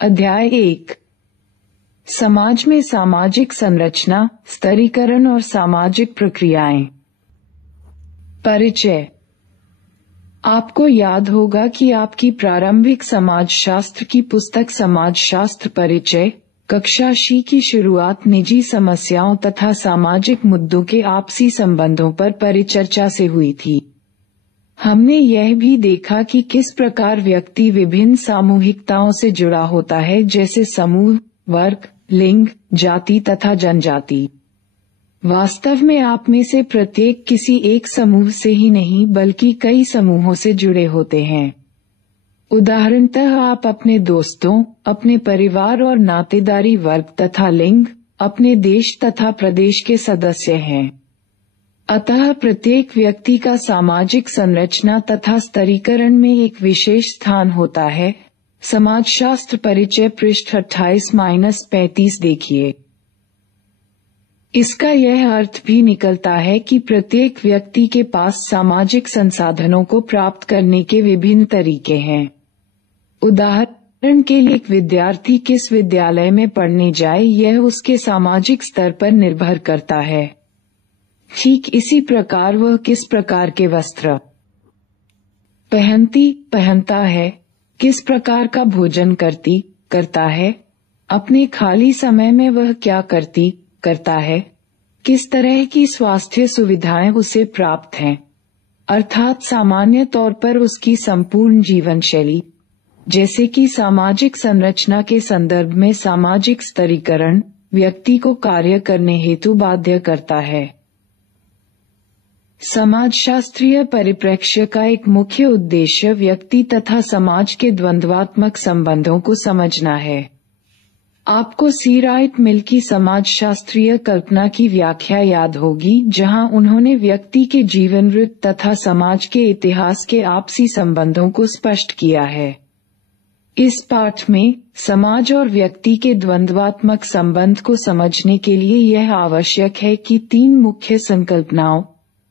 अध्याय 1। समाज में सामाजिक संरचना, स्तरीकरण और सामाजिक प्रक्रियाएं। परिचय। आपको याद होगा कि आपकी प्रारंभिक समाजशास्त्र की पुस्तक समाजशास्त्र परिचय कक्षा सी की शुरुआत निजी समस्याओं तथा सामाजिक मुद्दों के आपसी संबंधों पर परिचर्चा से हुई थी। हमने यह भी देखा कि किस प्रकार व्यक्ति विभिन्न सामूहिकताओं से जुड़ा होता है, जैसे समूह, वर्ग, लिंग, जाति तथा जनजाति। वास्तव में आप में से प्रत्येक किसी एक समूह से ही नहीं बल्कि कई समूहों से जुड़े होते हैं। उदाहरणतः आप अपने दोस्तों, अपने परिवार और नातेदारी वर्ग तथा लिंग, अपने देश तथा प्रदेश के सदस्य हैं। अतः प्रत्येक व्यक्ति का सामाजिक संरचना तथा स्तरीकरण में एक विशेष स्थान होता है। समाजशास्त्र परिचय पृष्ठ 28-35 देखिए। इसका यह अर्थ भी निकलता है कि प्रत्येक व्यक्ति के पास सामाजिक संसाधनों को प्राप्त करने के विभिन्न तरीके हैं। उदाहरण के लिए एक विद्यार्थी किस विद्यालय में पढ़ने जाए यह उसके सामाजिक स्तर पर निर्भर करता है। ठीक इसी प्रकार वह किस प्रकार के वस्त्र पहनता है, किस प्रकार का भोजन करता है, अपने खाली समय में वह क्या करता है, किस तरह की स्वास्थ्य सुविधाएं उसे प्राप्त हैं, अर्थात सामान्य तौर पर उसकी संपूर्ण जीवन शैली। जैसे कि सामाजिक संरचना के संदर्भ में सामाजिक स्तरीकरण व्यक्ति को कार्य करने हेतु बाध्य करता है। समाजशास्त्रीय परिप्रेक्ष्य का एक मुख्य उद्देश्य व्यक्ति तथा समाज के द्वंद्वात्मक संबंधों को समझना है। आपको सी राइट मिल की समाजशास्त्रीय कल्पना की व्याख्या याद होगी, जहां उन्होंने व्यक्ति के जीवन वृत्त तथा समाज के इतिहास के आपसी संबंधों को स्पष्ट किया है। इस पाठ में समाज और व्यक्ति के द्वंद्वात्मक संबंध को समझने के लिए यह आवश्यक है कि तीन मुख्य संकल्पनाओं,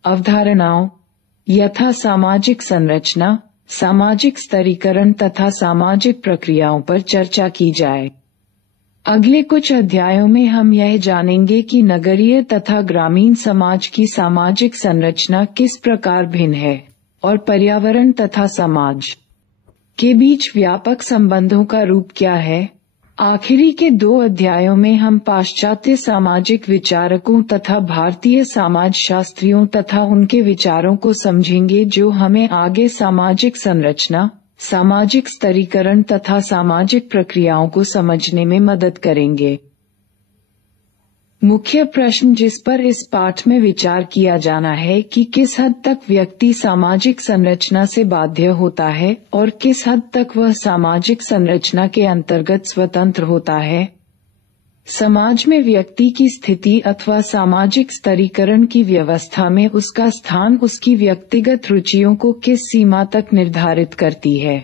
अवधारणाओं यथा सामाजिक संरचना, सामाजिक स्तरीकरण तथा सामाजिक प्रक्रियाओं पर चर्चा की जाए। अगले कुछ अध्यायों में हम यह जानेंगे कि नगरीय तथा ग्रामीण समाज की सामाजिक संरचना किस प्रकार भिन्न है और पर्यावरण तथा समाज के बीच व्यापक संबंधों का रूप क्या है। आखिरी के दो अध्यायों में हम पाश्चात्य सामाजिक विचारकों तथा भारतीय समाजशास्त्रियों तथा उनके विचारों को समझेंगे, जो हमें आगे सामाजिक संरचना, सामाजिक स्तरीकरण तथा सामाजिक प्रक्रियाओं को समझने में मदद करेंगे। मुख्य प्रश्न जिस पर इस पाठ में विचार किया जाना है कि किस हद तक व्यक्ति सामाजिक संरचना से बाध्य होता है और किस हद तक वह सामाजिक संरचना के अंतर्गत स्वतंत्र होता है। समाज में व्यक्ति की स्थिति अथवा सामाजिक स्तरीकरण की व्यवस्था में उसका स्थान उसकी व्यक्तिगत रुचियों को किस सीमा तक निर्धारित करती है।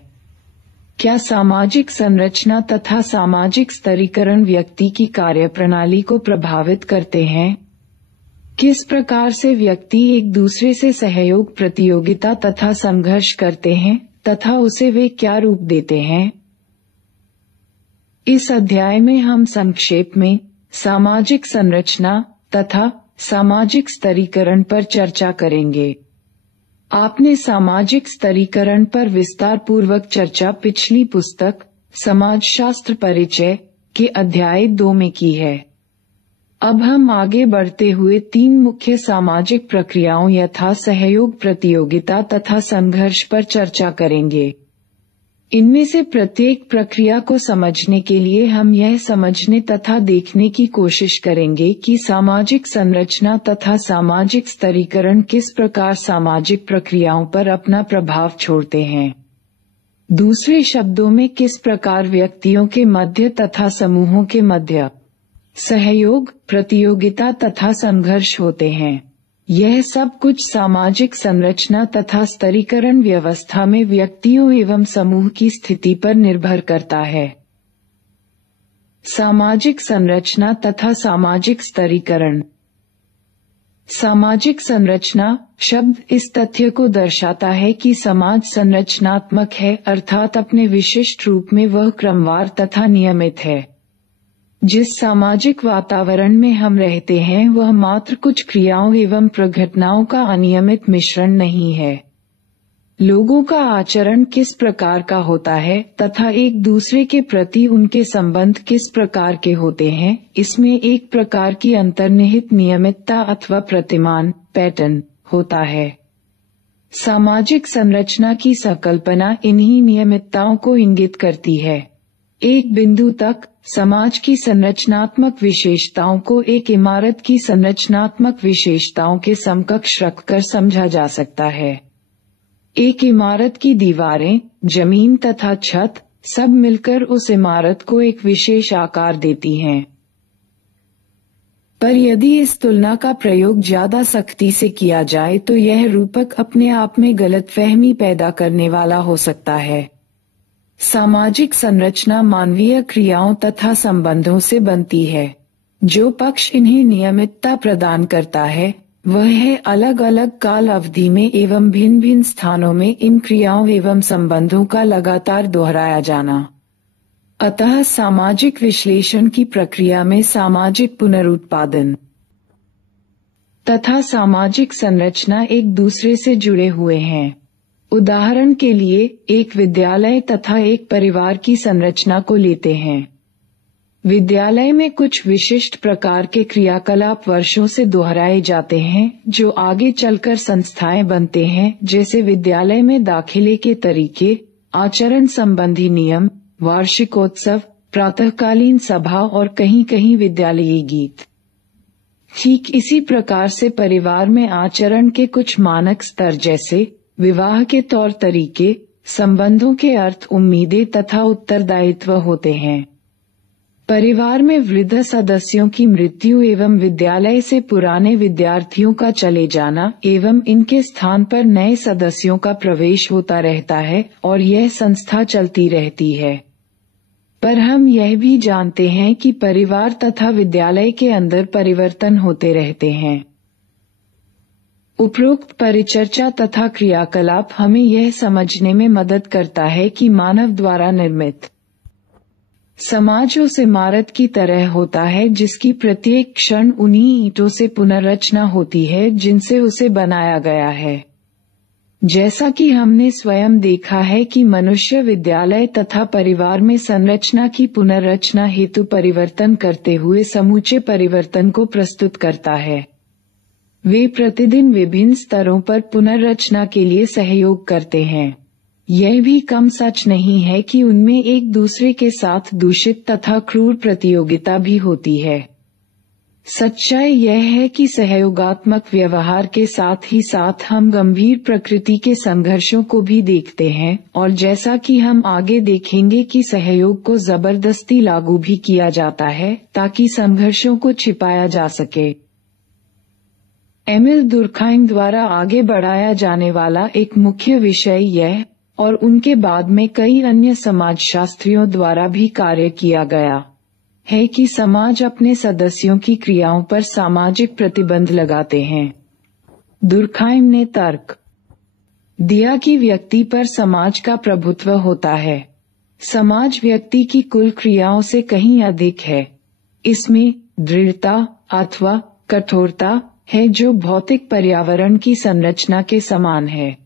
क्या सामाजिक संरचना तथा सामाजिक स्तरीकरण व्यक्ति की कार्यप्रणाली को प्रभावित करते हैं? किस प्रकार से व्यक्ति एक दूसरे से सहयोग, प्रतियोगिता तथा संघर्ष करते हैं तथा उसे वे क्या रूप देते हैं? इस अध्याय में हम संक्षेप में सामाजिक संरचना तथा सामाजिक स्तरीकरण पर चर्चा करेंगे। आपने सामाजिक स्तरीकरण पर विस्तार पूर्वक चर्चा पिछली पुस्तक समाजशास्त्र परिचय के अध्याय 2 में की है। अब हम आगे बढ़ते हुए तीन मुख्य सामाजिक प्रक्रियाओं यथा सहयोग, प्रतियोगिता तथा संघर्ष पर चर्चा करेंगे। इनमें से प्रत्येक प्रक्रिया को समझने के लिए हम यह समझने तथा देखने की कोशिश करेंगे कि सामाजिक संरचना तथा सामाजिक स्तरीकरण किस प्रकार सामाजिक प्रक्रियाओं पर अपना प्रभाव छोड़ते हैं। दूसरे शब्दों में किस प्रकार व्यक्तियों के मध्य तथा समूहों के मध्य सहयोग, प्रतियोगिता तथा संघर्ष होते हैं। यह सब कुछ सामाजिक संरचना तथा स्तरीकरण व्यवस्था में व्यक्तियों एवं समूह की स्थिति पर निर्भर करता है। सामाजिक संरचना तथा सामाजिक स्तरीकरण। सामाजिक संरचना शब्द इस तथ्य को दर्शाता है कि समाज संरचनात्मक है, अर्थात अपने विशिष्ट रूप में वह क्रमवार तथा नियमित है। जिस सामाजिक वातावरण में हम रहते हैं वह मात्र कुछ क्रियाओं एवं प्रघटनाओं का अनियमित मिश्रण नहीं है। लोगों का आचरण किस प्रकार का होता है तथा एक दूसरे के प्रति उनके संबंध किस प्रकार के होते हैं, इसमें एक प्रकार की अंतर्निहित नियमितता अथवा प्रतिमान पैटर्न होता है। सामाजिक संरचना की संकल्पना इन्हीं नियमितताओं को इंगित करती है। एक बिंदु तक समाज की संरचनात्मक विशेषताओं को एक इमारत की संरचनात्मक विशेषताओं के समकक्ष रखकर समझा जा सकता है। एक इमारत की दीवारें, जमीन तथा छत सब मिलकर उस इमारत को एक विशेष आकार देती हैं। पर यदि इस तुलना का प्रयोग ज्यादा सख्ती से किया जाए तो यह रूपक अपने आप में गलतफहमी पैदा करने वाला हो सकता है। सामाजिक संरचना मानवीय क्रियाओं तथा संबंधों से बनती है। जो पक्ष इन्हें नियमितता प्रदान करता है वह है अलग अलग काल अवधि में एवं भिन्न भिन्न स्थानों में इन क्रियाओं एवं संबंधों का लगातार दोहराया जाना। अतः सामाजिक विश्लेषण की प्रक्रिया में सामाजिक पुनरुत्पादन तथा सामाजिक संरचना एक दूसरे से जुड़े हुए हैं। उदाहरण के लिए एक विद्यालय तथा एक परिवार की संरचना को लेते हैं। विद्यालय में कुछ विशिष्ट प्रकार के क्रियाकलाप वर्षों से दोहराए जाते हैं जो आगे चलकर संस्थाएं बनते हैं, जैसे विद्यालय में दाखिले के तरीके, आचरण संबंधी नियम, वार्षिकोत्सव, प्रातःकालीन सभा और कहीं कहीं विद्यालयी गीत। ठीक इसी प्रकार से परिवार में आचरण के कुछ मानक स्तर जैसे विवाह के तौर तरीके, संबंधों के अर्थ, उम्मीदें तथा उत्तरदायित्व होते हैं। परिवार में वृद्ध सदस्यों की मृत्यु एवं विद्यालय से पुराने विद्यार्थियों का चले जाना एवं इनके स्थान पर नए सदस्यों का प्रवेश होता रहता है और यह संस्था चलती रहती है। पर हम यह भी जानते हैं कि परिवार तथा विद्यालय के अंदर परिवर्तन होते रहते हैं। उपरोक्त परिचर्चा तथा क्रियाकलाप हमें यह समझने में मदद करता है कि मानव द्वारा निर्मित समाज उस इमारत की तरह होता है जिसकी प्रत्येक क्षण उन्हीं ईंटों से पुनर्रचना होती है जिनसे उसे बनाया गया है। जैसा कि हमने स्वयं देखा है कि मनुष्य विद्यालय तथा परिवार में संरचना की पुनर्रचना हेतु परिवर्तन करते हुए समूचे परिवर्तन को प्रस्तुत करता है। वे प्रतिदिन विभिन्न स्तरों पर पुनर्रचना के लिए सहयोग करते हैं। यह भी कम सच नहीं है कि उनमें एक दूसरे के साथ दूषित तथा क्रूर प्रतियोगिता भी होती है। सच्चाई यह है कि सहयोगात्मक व्यवहार के साथ ही साथ हम गंभीर प्रकृति के संघर्षों को भी देखते हैं और जैसा कि हम आगे देखेंगे कि सहयोग को जबरदस्ती लागू भी किया जाता है ताकि संघर्षों को छिपाया जा सके। एमिल दुर्खाइम द्वारा आगे बढ़ाया जाने वाला एक मुख्य विषय यह और उनके बाद में कई अन्य समाजशास्त्रियों द्वारा भी कार्य किया गया है कि समाज अपने सदस्यों की क्रियाओं पर सामाजिक प्रतिबंध लगाते हैं। दुर्खाइम ने तर्क दिया कि व्यक्ति पर समाज का प्रभुत्व होता है। समाज व्यक्ति की कुल क्रियाओं से कहीं अधिक है। इसमें दृढ़ता अथवा कठोरता है जो भौतिक पर्यावरण की संरचना के समान है।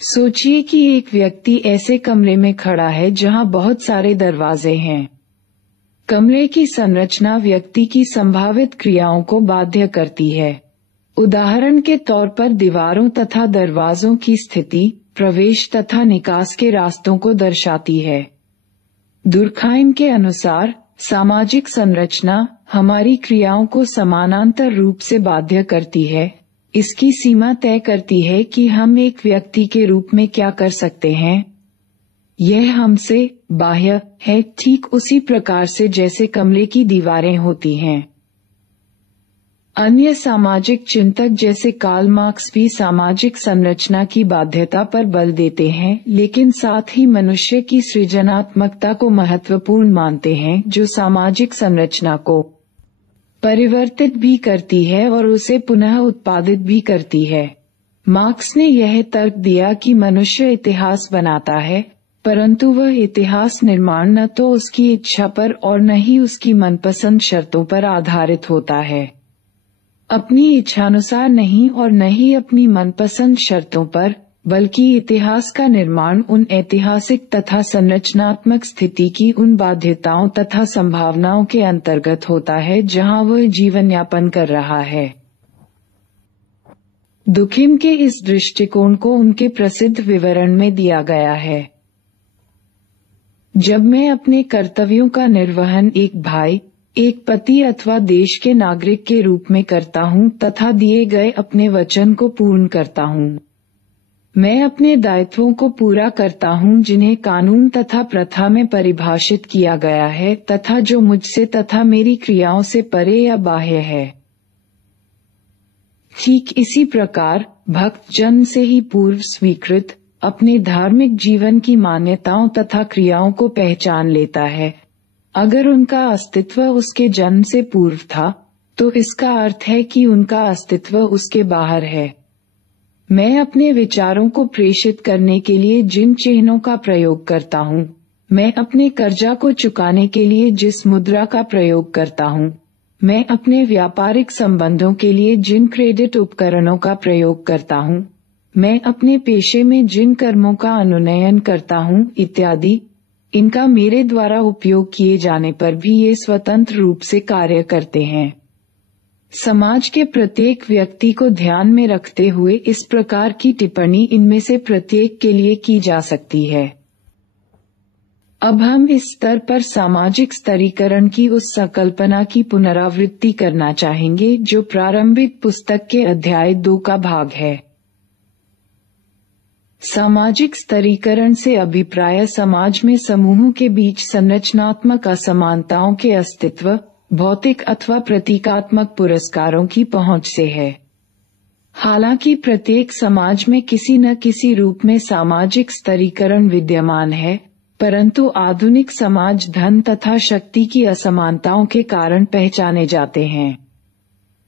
सोचिए कि एक व्यक्ति ऐसे कमरे में खड़ा है जहां बहुत सारे दरवाजे हैं। कमरे की संरचना व्यक्ति की संभावित क्रियाओं को बाध्य करती है। उदाहरण के तौर पर दीवारों तथा दरवाजों की स्थिति प्रवेश तथा निकास के रास्तों को दर्शाती है। दुर्खाइम के अनुसार सामाजिक संरचना हमारी क्रियाओं को समानांतर रूप से बाध्य करती है। इसकी सीमा तय करती है कि हम एक व्यक्ति के रूप में क्या कर सकते हैं। यह हमसे बाह्य है, ठीक उसी प्रकार से जैसे कमरे की दीवारें होती हैं। अन्य सामाजिक चिंतक जैसे कार्ल मार्क्स भी सामाजिक संरचना की बाध्यता पर बल देते हैं, लेकिन साथ ही मनुष्य की सृजनात्मकता को महत्वपूर्ण मानते हैं जो सामाजिक संरचना को परिवर्तित भी करती है और उसे पुनः उत्पादित भी करती है। मार्क्स ने यह तर्क दिया कि मनुष्य इतिहास बनाता है, परंतु वह इतिहास निर्माण न तो उसकी इच्छा पर और न ही उसकी मनपसंद शर्तों पर आधारित होता है। अपनी इच्छानुसार नहीं और न ही अपनी मनपसंद शर्तों पर, बल्कि इतिहास का निर्माण उन ऐतिहासिक तथा संरचनात्मक स्थिति की उन बाध्यताओं तथा संभावनाओं के अंतर्गत होता है जहां वह जीवन यापन कर रहा है। दुखिम के इस दृष्टिकोण को उनके प्रसिद्ध विवरण में दिया गया है। जब मैं अपने कर्तव्यों का निर्वहन एक भाई, एक पति अथवा देश के नागरिक के रूप में करता हूँ तथा दिए गए अपने वचन को पूर्ण करता हूँ, मैं अपने दायित्वों को पूरा करता हूँ जिन्हें कानून तथा प्रथा में परिभाषित किया गया है तथा जो मुझसे तथा मेरी क्रियाओं से परे या बाह्य है। ठीक इसी प्रकार भक्त जन्म से ही पूर्व स्वीकृत अपने धार्मिक जीवन की मान्यताओं तथा क्रियाओं को पहचान लेता है। अगर उनका अस्तित्व उसके जन्म से पूर्व था, तो इसका अर्थ है कि उनका अस्तित्व उसके बाहर है। मैं अपने विचारों को प्रेषित करने के लिए जिन चिन्हों का प्रयोग करता हूँ, मैं अपने कर्जा को चुकाने के लिए जिस मुद्रा का प्रयोग करता हूँ, मैं अपने व्यापारिक संबंधों के लिए जिन क्रेडिट उपकरणों का प्रयोग करता हूँ, मैं अपने पेशे में जिन कर्मों का अनुनयन करता हूँ इत्यादि, इनका मेरे द्वारा उपयोग किए जाने पर भी ये स्वतंत्र रूप से कार्य करते हैं। समाज के प्रत्येक व्यक्ति को ध्यान में रखते हुए इस प्रकार की टिप्पणी इनमें से प्रत्येक के लिए की जा सकती है। अब हम इस स्तर पर सामाजिक स्तरीकरण की उस संकल्पना की पुनरावृत्ति करना चाहेंगे जो प्रारंभिक पुस्तक के अध्याय 2 का भाग है। सामाजिक स्तरीकरण से अभिप्राय समाज में समूहों के बीच संरचनात्मक असमानताओं के अस्तित्व, भौतिक अथवा प्रतीकात्मक पुरस्कारों की पहुंच से है। हालांकि प्रत्येक समाज में किसी न किसी रूप में सामाजिक स्तरीकरण विद्यमान है, परंतु आधुनिक समाज धन तथा शक्ति की असमानताओं के कारण पहचाने जाते हैं।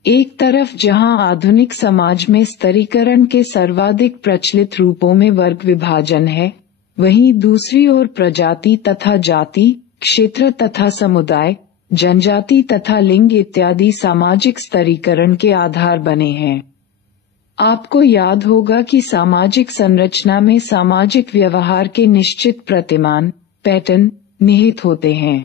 एक तरफ जहां आधुनिक समाज में स्तरीकरण के सर्वाधिक प्रचलित रूपों में वर्ग विभाजन है, वहीं दूसरी ओर प्रजाति तथा जाति, क्षेत्र तथा समुदाय, जनजाति तथा लिंग इत्यादि सामाजिक स्तरीकरण के आधार बने हैं। आपको याद होगा कि सामाजिक संरचना में सामाजिक व्यवहार के निश्चित प्रतिमान, पैटर्न, निहित होते हैं।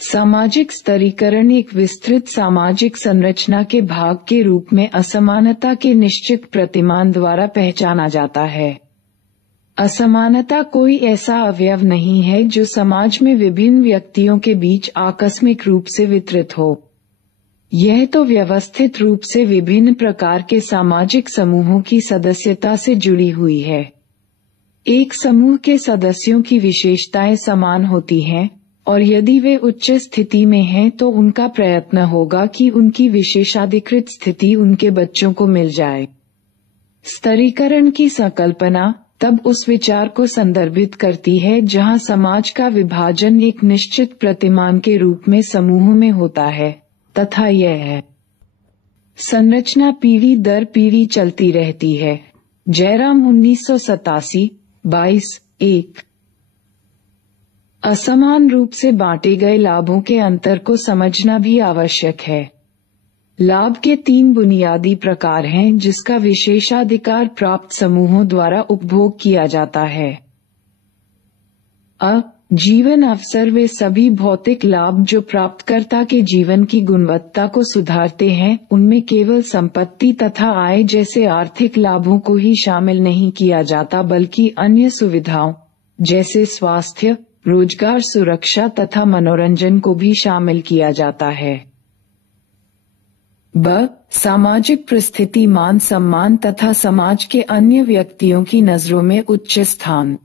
सामाजिक स्तरीकरण एक विस्तृत सामाजिक संरचना के भाग के रूप में असमानता के निश्चित प्रतिमान द्वारा पहचाना जाता है। असमानता कोई ऐसा अवयव नहीं है जो समाज में विभिन्न व्यक्तियों के बीच आकस्मिक रूप से वितरित हो। यह तो व्यवस्थित रूप से विभिन्न प्रकार के सामाजिक समूहों की सदस्यता से जुड़ी हुई है। एक समूह के सदस्यों की विशेषताएं समान होती हैं, और यदि वे उच्च स्थिति में हैं तो उनका प्रयत्न होगा कि उनकी विशेषाधिकृत स्थिति उनके बच्चों को मिल जाए। स्तरीकरण की संकल्पना तब उस विचार को संदर्भित करती है जहां समाज का विभाजन एक निश्चित प्रतिमान के रूप में समूहों में होता है, तथा यह है संरचना पीढ़ी दर पीढ़ी चलती रहती है। जयराम 1987, 22:1। असमान रूप से बांटे गए लाभों के अंतर को समझना भी आवश्यक है। लाभ के 3 बुनियादी प्रकार हैं जिसका विशेषाधिकार प्राप्त समूहों द्वारा उपभोग किया जाता है। जीवन अवसर वे सभी भौतिक लाभ जो प्राप्तकर्ता के जीवन की गुणवत्ता को सुधारते हैं, उनमें केवल संपत्ति तथा आय जैसे आर्थिक लाभों को ही शामिल नहीं किया जाता, बल्कि अन्य सुविधाओं जैसे स्वास्थ्य, रोजगार, सुरक्षा तथा मनोरंजन को भी शामिल किया जाता है। सामाजिक परिस्थिति, मान सम्मान तथा समाज के अन्य व्यक्तियों की नजरों में उच्च स्थान।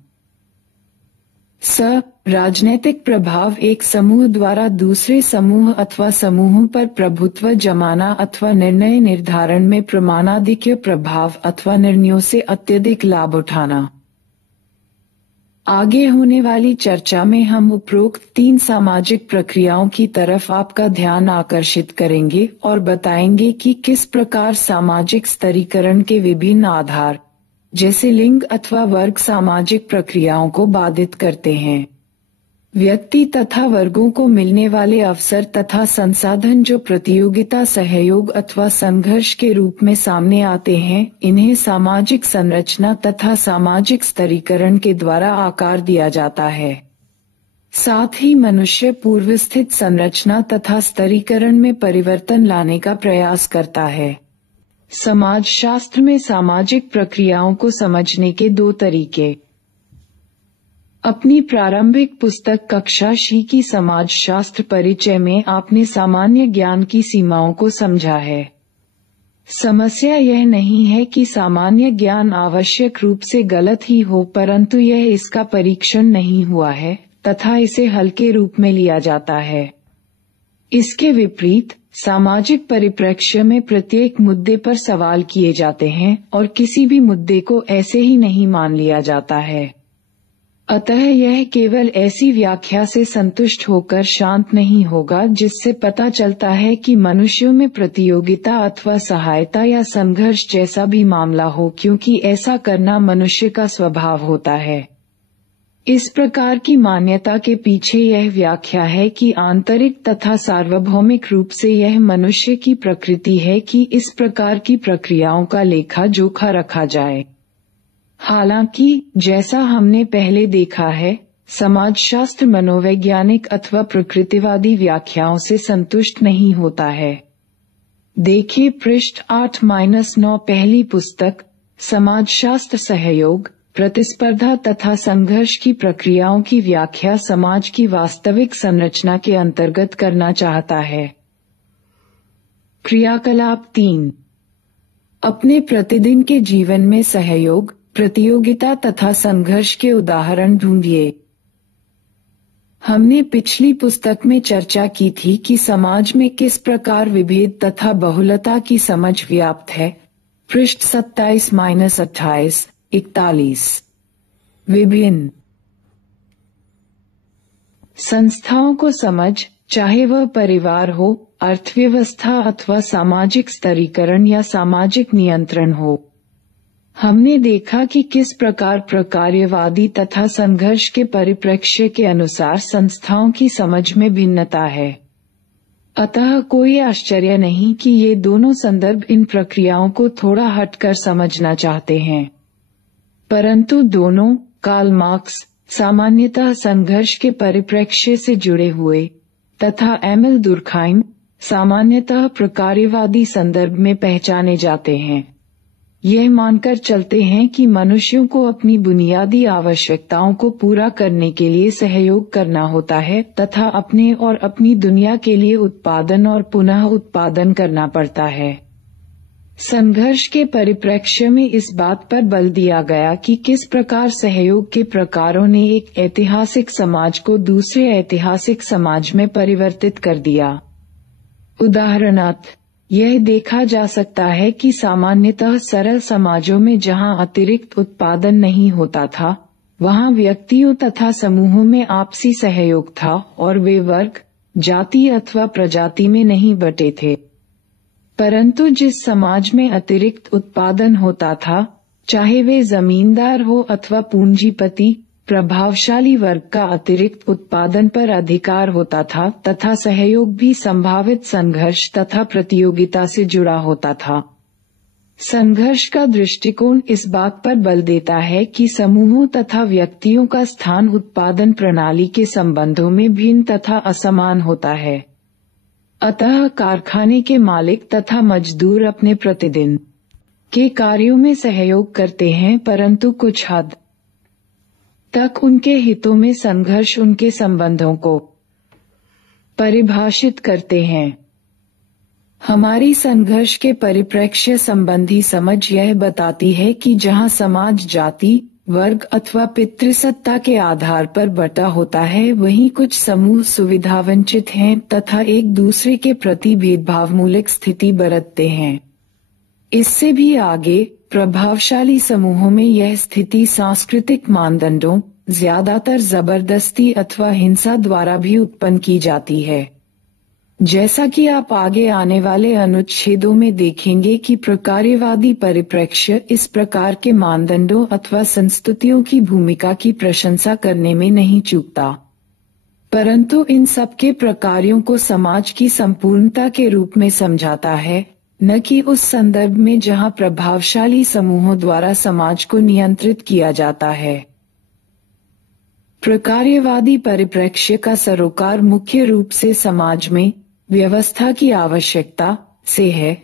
राजनीतिक प्रभाव एक समूह द्वारा दूसरे समूह अथवा समूहों पर प्रभुत्व जमाना अथवा निर्णय निर्धारण में प्रमाणाधिक्य प्रभाव अथवा निर्णयों से अत्यधिक लाभ उठाना। आगे होने वाली चर्चा में हम उपरोक्त 3 सामाजिक प्रक्रियाओं की तरफ आपका ध्यान आकर्षित करेंगे और बताएंगे कि किस प्रकार सामाजिक स्तरीकरण के विभिन्न आधार, जैसे लिंग अथवा वर्ग, सामाजिक प्रक्रियाओं को बाधित करते हैं। व्यक्ति तथा वर्गों को मिलने वाले अवसर तथा संसाधन जो प्रतियोगिता, सहयोग अथवा संघर्ष के रूप में सामने आते हैं, इन्हें सामाजिक संरचना तथा सामाजिक स्तरीकरण के द्वारा आकार दिया जाता है। साथ ही मनुष्य पूर्वस्थित संरचना तथा स्तरीकरण में परिवर्तन लाने का प्रयास करता है। समाजशास्त्र में सामाजिक प्रक्रियाओं को समझने के 2 तरीके। अपनी प्रारंभिक पुस्तक कक्षा 6 की समाजशास्त्र परिचय में आपने सामान्य ज्ञान की सीमाओं को समझा है। समस्या यह नहीं है कि सामान्य ज्ञान आवश्यक रूप से गलत ही हो, परंतु यह इसका परीक्षण नहीं हुआ है तथा इसे हल्के रूप में लिया जाता है। इसके विपरीत सामाजिक परिप्रेक्ष्य में प्रत्येक मुद्दे पर सवाल किए जाते हैं और किसी भी मुद्दे को ऐसे ही नहीं मान लिया जाता है। अतः यह केवल ऐसी व्याख्या से संतुष्ट होकर शांत नहीं होगा जिससे पता चलता है कि मनुष्यों में प्रतियोगिता अथवा सहायता या संघर्ष जैसा भी मामला हो, क्योंकि ऐसा करना मनुष्य का स्वभाव होता है। इस प्रकार की मान्यता के पीछे यह व्याख्या है कि आंतरिक तथा सार्वभौमिक रूप से यह मनुष्य की प्रकृति है कि इस प्रकार की प्रक्रियाओं का लेखा जोखा रखा जाए। हालांकि जैसा हमने पहले देखा है, समाजशास्त्र मनोवैज्ञानिक अथवा प्रकृतिवादी व्याख्याओं से संतुष्ट नहीं होता है। देखिए पृष्ठ 8-9 पहली पुस्तक, समाजशास्त्र सहयोग, प्रतिस्पर्धा तथा संघर्ष की प्रक्रियाओं की व्याख्या समाज की वास्तविक संरचना के अंतर्गत करना चाहता है। क्रियाकलाप 3। अपने प्रतिदिन के जीवन में सहयोग, प्रतियोगिता तथा संघर्ष के उदाहरण ढूंढिए। हमने पिछली पुस्तक में चर्चा की थी कि समाज में किस प्रकार विभेद तथा बहुलता की समझ व्याप्त है। पृष्ठ 27-28, 41। विभिन्न संस्थाओं को समझ, चाहे वह परिवार हो, अर्थव्यवस्था अथवा सामाजिक स्तरीकरण या सामाजिक नियंत्रण हो। हमने देखा कि किस प्रकार प्रकार्यवादी तथा संघर्ष के परिप्रेक्ष्य के अनुसार संस्थाओं की समझ में भिन्नता है। अतः कोई आश्चर्य नहीं कि ये दोनों संदर्भ इन प्रक्रियाओं को थोड़ा हटकर समझना चाहते हैं, परंतु दोनों, कार्ल मार्क्स, सामान्यतः संघर्ष के परिप्रेक्ष्य से जुड़े हुए तथा एमिल दुर्खाइम, सामान्यतः प्रकार्यवादी संदर्भ में पहचाने जाते हैं। यह मानकर चलते हैं कि मनुष्यों को अपनी बुनियादी आवश्यकताओं को पूरा करने के लिए सहयोग करना होता है तथा अपने और अपनी दुनिया के लिए उत्पादन और पुनः उत्पादन करना पड़ता है। संघर्ष के परिप्रेक्ष्य में इस बात पर बल दिया गया कि किस प्रकार सहयोग के प्रकारों ने एक ऐतिहासिक समाज को दूसरे ऐतिहासिक समाज में परिवर्तित कर दिया। उदाहरणार्थ, यह देखा जा सकता है कि सामान्यतः सरल समाजों में जहां अतिरिक्त उत्पादन नहीं होता था, वहां व्यक्तियों तथा समूहों में आपसी सहयोग था और वे वर्ग, जाति अथवा प्रजाति में नहीं बटे थे। परंतु जिस समाज में अतिरिक्त उत्पादन होता था, चाहे वे जमींदार हो अथवा पूंजीपति, प्रभावशाली वर्ग का अतिरिक्त उत्पादन पर अधिकार होता था तथा सहयोग भी संभावित संघर्ष तथा प्रतियोगिता से जुड़ा होता था। संघर्ष का दृष्टिकोण इस बात पर बल देता है कि समूहों तथा व्यक्तियों का स्थान उत्पादन प्रणाली के संबंधों में भिन्न तथा असमान होता है। अतः कारखाने के मालिक तथा मजदूर अपने प्रतिदिन के कार्यों में सहयोग करते हैं, परंतु कुछ हद तक उनके हितों में संघर्ष उनके संबंधों को परिभाषित करते हैं। हमारी संघर्ष के परिप्रेक्ष्य संबंधी समझ यह बताती है कि जहां समाज जाति, वर्ग अथवा पितृसत्ता के आधार पर बटा होता है, वहीं कुछ समूह सुविधावंचित हैं तथा एक दूसरे के प्रति भेदभावमूलक स्थिति बरतते हैं। इससे भी आगे प्रभावशाली समूहों में यह स्थिति सांस्कृतिक मानदंडों, ज्यादातर जबरदस्ती अथवा हिंसा द्वारा भी उत्पन्न की जाती है। जैसा कि आप आगे आने वाले अनुच्छेदों में देखेंगे कि प्रकार्यवादी परिप्रेक्ष्य इस प्रकार के मानदंडों अथवा संस्तुतियों की भूमिका की प्रशंसा करने में नहीं चूकता, परंतु इन सब के प्रकारों को समाज की संपूर्णता के रूप में समझाता है, न कि उस संदर्भ में जहां प्रभावशाली समूहों द्वारा समाज को नियंत्रित किया जाता है। प्रकार्यवादी परिप्रेक्ष्य का सरोकार मुख्य रूप से समाज में व्यवस्था की आवश्यकता से है,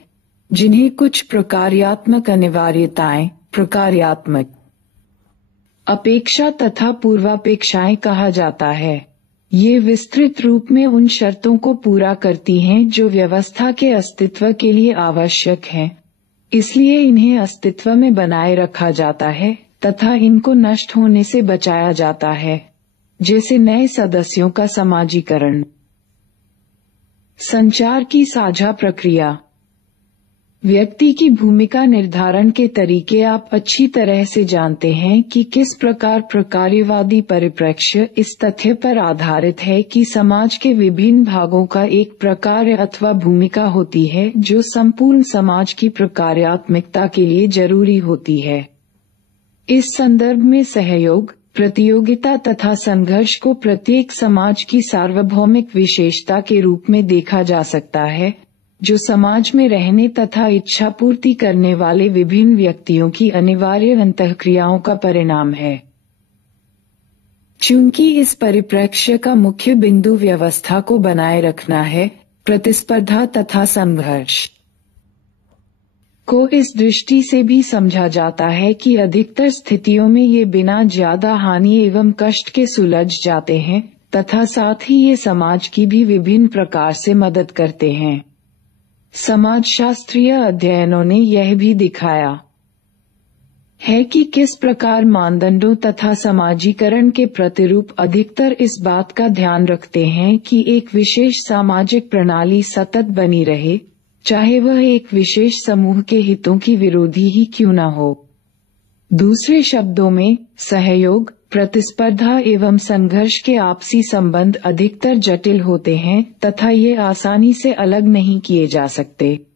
जिन्हें कुछ प्रकार्यात्मक अनिवार्यताएं, प्रकार्यात्मक अपेक्षा तथा पूर्वापेक्षाएं कहा जाता है। ये विस्तृत रूप में उन शर्तों को पूरा करती हैं जो व्यवस्था के अस्तित्व के लिए आवश्यक हैं, इसलिए इन्हें अस्तित्व में बनाए रखा जाता है तथा इनको नष्ट होने से बचाया जाता है, जैसे नए सदस्यों का समाजीकरण। संचार की साझा प्रक्रिया। व्यक्ति की भूमिका निर्धारण के तरीके आप अच्छी तरह से जानते हैं कि किस प्रकार प्रकार्यवादी परिप्रेक्ष्य इस तथ्य पर आधारित है कि समाज के विभिन्न भागों का एक प्रकार अथवा भूमिका होती है जो संपूर्ण समाज की प्रकार्यात्मकता के लिए जरूरी होती है। इस संदर्भ में सहयोग, प्रतियोगिता तथा संघर्ष को प्रत्येक समाज की सार्वभौमिक विशेषता के रूप में देखा जा सकता है, जो समाज में रहने तथा इच्छा पूर्ति करने वाले विभिन्न व्यक्तियों की अनिवार्य अंतःक्रियाओं का परिणाम है। चूंकि इस परिप्रेक्ष्य का मुख्य बिंदु व्यवस्था को बनाए रखना है, प्रतिस्पर्धा तथा संघर्ष को इस दृष्टि से भी समझा जाता है कि अधिकतर स्थितियों में ये बिना ज्यादा हानि एवं कष्ट के सुलझ जाते हैं तथा साथ ही ये समाज की भी विभिन्न प्रकार से मदद करते हैं। समाजशास्त्रीय अध्ययनों ने यह भी दिखाया है कि किस प्रकार मानदंडों तथा समाजीकरण के प्रतिरूप अधिकतर इस बात का ध्यान रखते हैं कि एक विशेष सामाजिक प्रणाली सतत बनी रहे, चाहे वह एक विशेष समूह के हितों की विरोधी ही क्यों न हो। दूसरे शब्दों में, सहयोग, प्रतिस्पर्धा एवं संघर्ष के आपसी संबंध अधिकतर जटिल होते हैं तथा ये आसानी से अलग नहीं किए जा सकते।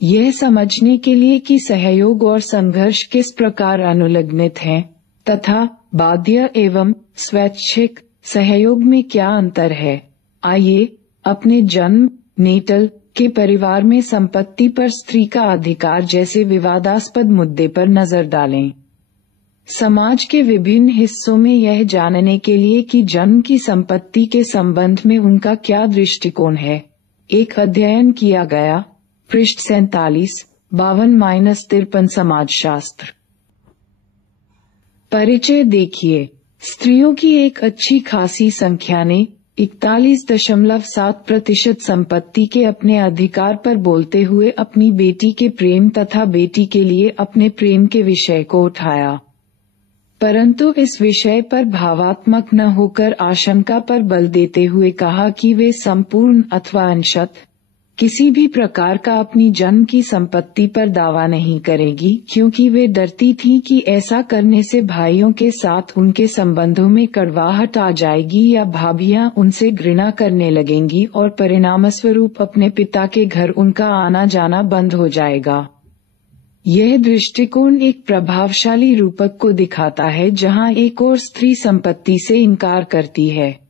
यह समझने के लिए कि सहयोग और संघर्ष किस प्रकार अनुलग्नित हैं तथा बाध्य एवं स्वैच्छिक सहयोग में क्या अंतर है, आइए अपने जन्म नेटल के परिवार में संपत्ति पर स्त्री का अधिकार जैसे विवादास्पद मुद्दे पर नजर डालें। समाज के विभिन्न हिस्सों में यह जानने के लिए कि जन्म की संपत्ति के संबंध में उनका क्या दृष्टिकोण है, एक अध्ययन किया गया। पृष्ठ 47-52-53 समाजशास्त्र। परिचय देखिए। स्त्रियों की एक अच्छी खासी संख्या ने 41.7% संपत्ति के अपने अधिकार पर बोलते हुए अपनी बेटी के प्रेम तथा बेटी के लिए अपने प्रेम के विषय को उठाया, परंतु इस विषय पर भावात्मक न होकर आशंका पर बल देते हुए कहा कि वे संपूर्ण अथवा अंशतः किसी भी प्रकार का अपनी जन्म की संपत्ति पर दावा नहीं करेगी, क्योंकि वे डरती थीं कि ऐसा करने से भाइयों के साथ उनके संबंधों में कड़वाहट आ जाएगी या भाभियां उनसे घृणा करने लगेंगी और परिणामस्वरूप अपने पिता के घर उनका आना जाना बंद हो जाएगा। यह दृष्टिकोण एक प्रभावशाली रूपक को दिखाता है जहां एक ओर स्त्री संपत्ति से इनकार करती है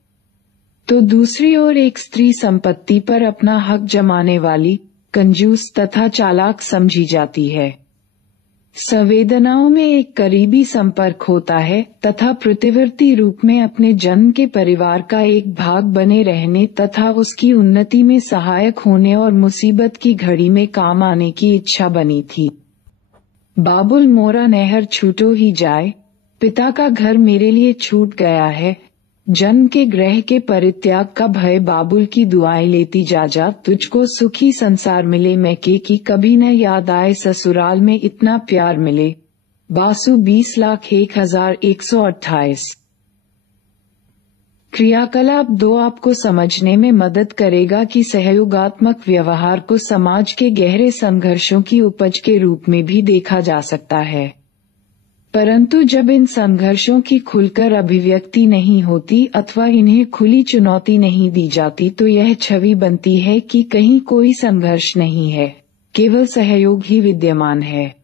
तो दूसरी ओर एक स्त्री संपत्ति पर अपना हक जमाने वाली, कंजूस तथा चालाक समझी जाती है। संवेदनाओं में एक करीबी संपर्क होता है तथा प्रतिवर्ती रूप में अपने जन्म के परिवार का एक भाग बने रहने तथा उसकी उन्नति में सहायक होने और मुसीबत की घड़ी में काम आने की इच्छा बनी थी। बाबुल मोरा नहर छूटो ही जाए, पिता का घर मेरे लिए छूट गया है, जन्म के ग्रह के परित्याग का भय, बाबुल की दुआएं लेती जा तुझको सुखी संसार मिले, मैं की कभी न याद आए ससुराल में इतना प्यार मिले। बासु 20,01,128। क्रियाकलाप 2 आपको समझने में मदद करेगा कि सहयोगात्मक व्यवहार को समाज के गहरे संघर्षों की उपज के रूप में भी देखा जा सकता है। परंतु जब इन संघर्षों की खुलकर अभिव्यक्ति नहीं होती अथवा इन्हें खुली चुनौती नहीं दी जाती तो यह छवि बनती है कि कहीं कोई संघर्ष नहीं है, केवल सहयोग ही विद्यमान है।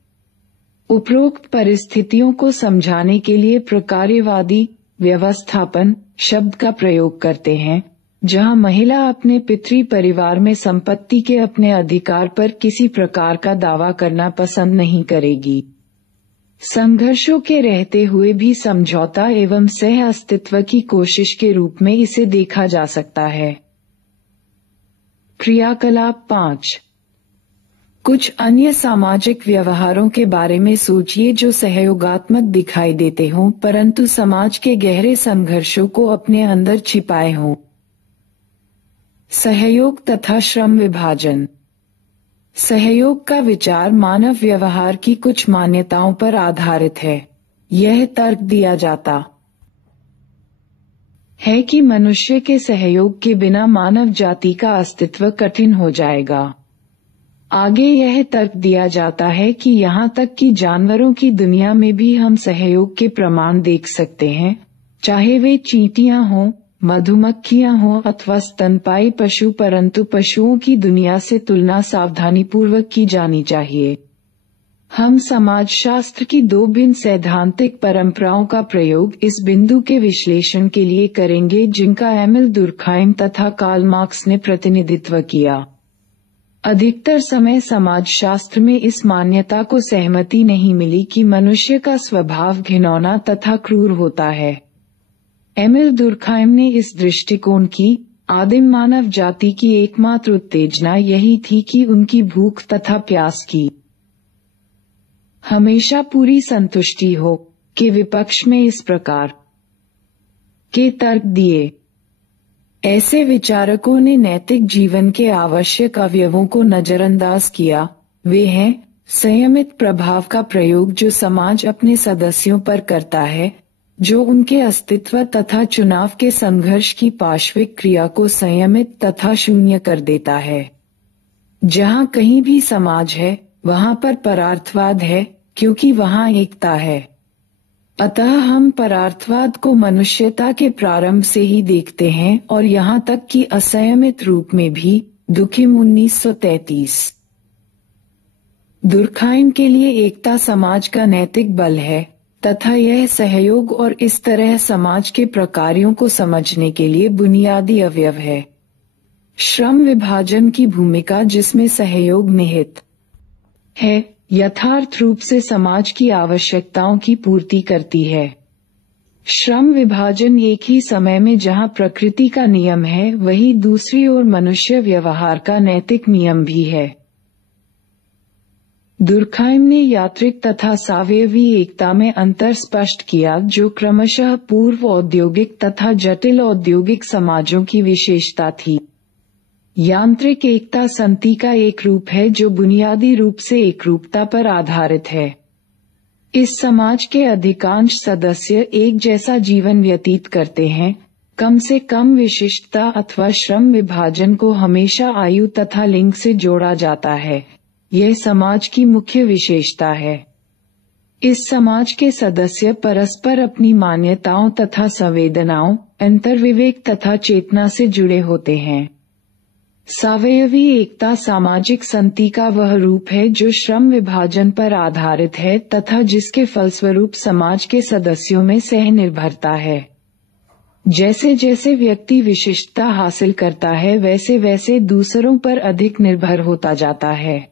उपरोक्त परिस्थितियों को समझाने के लिए प्रकार्यवादी व्यवस्थापन शब्द का प्रयोग करते हैं, जहां महिला अपने पितृ परिवार में संपत्ति के अपने अधिकार पर किसी प्रकार का दावा करना पसंद नहीं करेगी। संघर्षों के रहते हुए भी समझौता एवं सह अस्तित्व की कोशिश के रूप में इसे देखा जा सकता है। क्रियाकलाप 5। कुछ अन्य सामाजिक व्यवहारों के बारे में सोचिए जो सहयोगात्मक दिखाई देते हों परंतु समाज के गहरे संघर्षों को अपने अंदर छिपाए हों। सहयोग तथा श्रम विभाजन। सहयोग का विचार मानव व्यवहार की कुछ मान्यताओं पर आधारित है। यह तर्क दिया जाता है कि मनुष्य के सहयोग के बिना मानव जाति का अस्तित्व कठिन हो जाएगा। आगे यह तर्क दिया जाता है कि यहाँ तक कि जानवरों की दुनिया में भी हम सहयोग के प्रमाण देख सकते हैं, चाहे वे चींटियां हों, मधुमक्खियां हों अथवा स्तनपायी पशु, परंतु पशुओं की दुनिया से तुलना सावधानीपूर्वक की जानी चाहिए। हम समाजशास्त्र की दो भिन्न सैद्धांतिक परंपराओं का प्रयोग इस बिंदु के विश्लेषण के लिए करेंगे जिनका एमिल दुर्खाइम तथा कार्ल मार्क्स ने प्रतिनिधित्व किया। अधिकतर समय समाजशास्त्र में इस मान्यता को सहमति नहीं मिली कि मनुष्य का स्वभाव घिनौना तथा क्रूर होता है। एमिल दुर्खाइम ने इस दृष्टिकोण की आदिम मानव जाति की एकमात्र उत्तेजना यही थी कि उनकी भूख तथा प्यास की हमेशा पूरी संतुष्टि हो, के विपक्ष में इस प्रकार के तर्क दिए। ऐसे विचारकों ने नैतिक जीवन के आवश्यक अवयवों को नजरअंदाज किया। वे हैं संयमित प्रभाव का प्रयोग जो समाज अपने सदस्यों पर करता है, जो उनके अस्तित्व तथा चुनाव के संघर्ष की पार्श्विक क्रिया को संयमित तथा शून्य कर देता है। जहाँ कहीं भी समाज है वहाँ पर परार्थवाद है, क्योंकि वहाँ एकता है। अतः हम परार्थवाद को मनुष्यता के प्रारंभ से ही देखते हैं और यहाँ तक कि असंयमित रूप में भी। दुखिम 1933। दुर्खाइम के लिए एकता समाज का नैतिक बल है तथा यह सहयोग और इस तरह समाज के प्रकारों को समझने के लिए बुनियादी अवयव है। श्रम विभाजन की भूमिका जिसमें सहयोग निहित है यथार्थ रूप से समाज की आवश्यकताओं की पूर्ति करती है। श्रम विभाजन एक ही समय में जहां प्रकृति का नियम है वही दूसरी ओर मनुष्य व्यवहार का नैतिक नियम भी है। दुर्खाइम ने यात्रिक तथा सावयवी एकता में अंतर स्पष्ट किया जो क्रमशः पूर्व औद्योगिक तथा जटिल औद्योगिक समाजों की विशेषता थी। यांत्रिक एकता संति का एक रूप है जो बुनियादी रूप से एकरूपता पर आधारित है। इस समाज के अधिकांश सदस्य एक जैसा जीवन व्यतीत करते हैं। कम से कम विशिष्टता अथवा श्रम विभाजन को हमेशा आयु तथा लिंग से जोड़ा जाता है। यह समाज की मुख्य विशेषता है। इस समाज के सदस्य परस्पर अपनी मान्यताओं तथा संवेदनाओं, अंतर्विवेक तथा चेतना से जुड़े होते हैं। सावयवी एकता सामाजिक संति का वह रूप है जो श्रम विभाजन पर आधारित है तथा जिसके फलस्वरूप समाज के सदस्यों में सह निर्भरता है। जैसे जैसे व्यक्ति विशिष्टता हासिल करता है वैसे वैसे दूसरों पर अधिक निर्भर होता जाता है।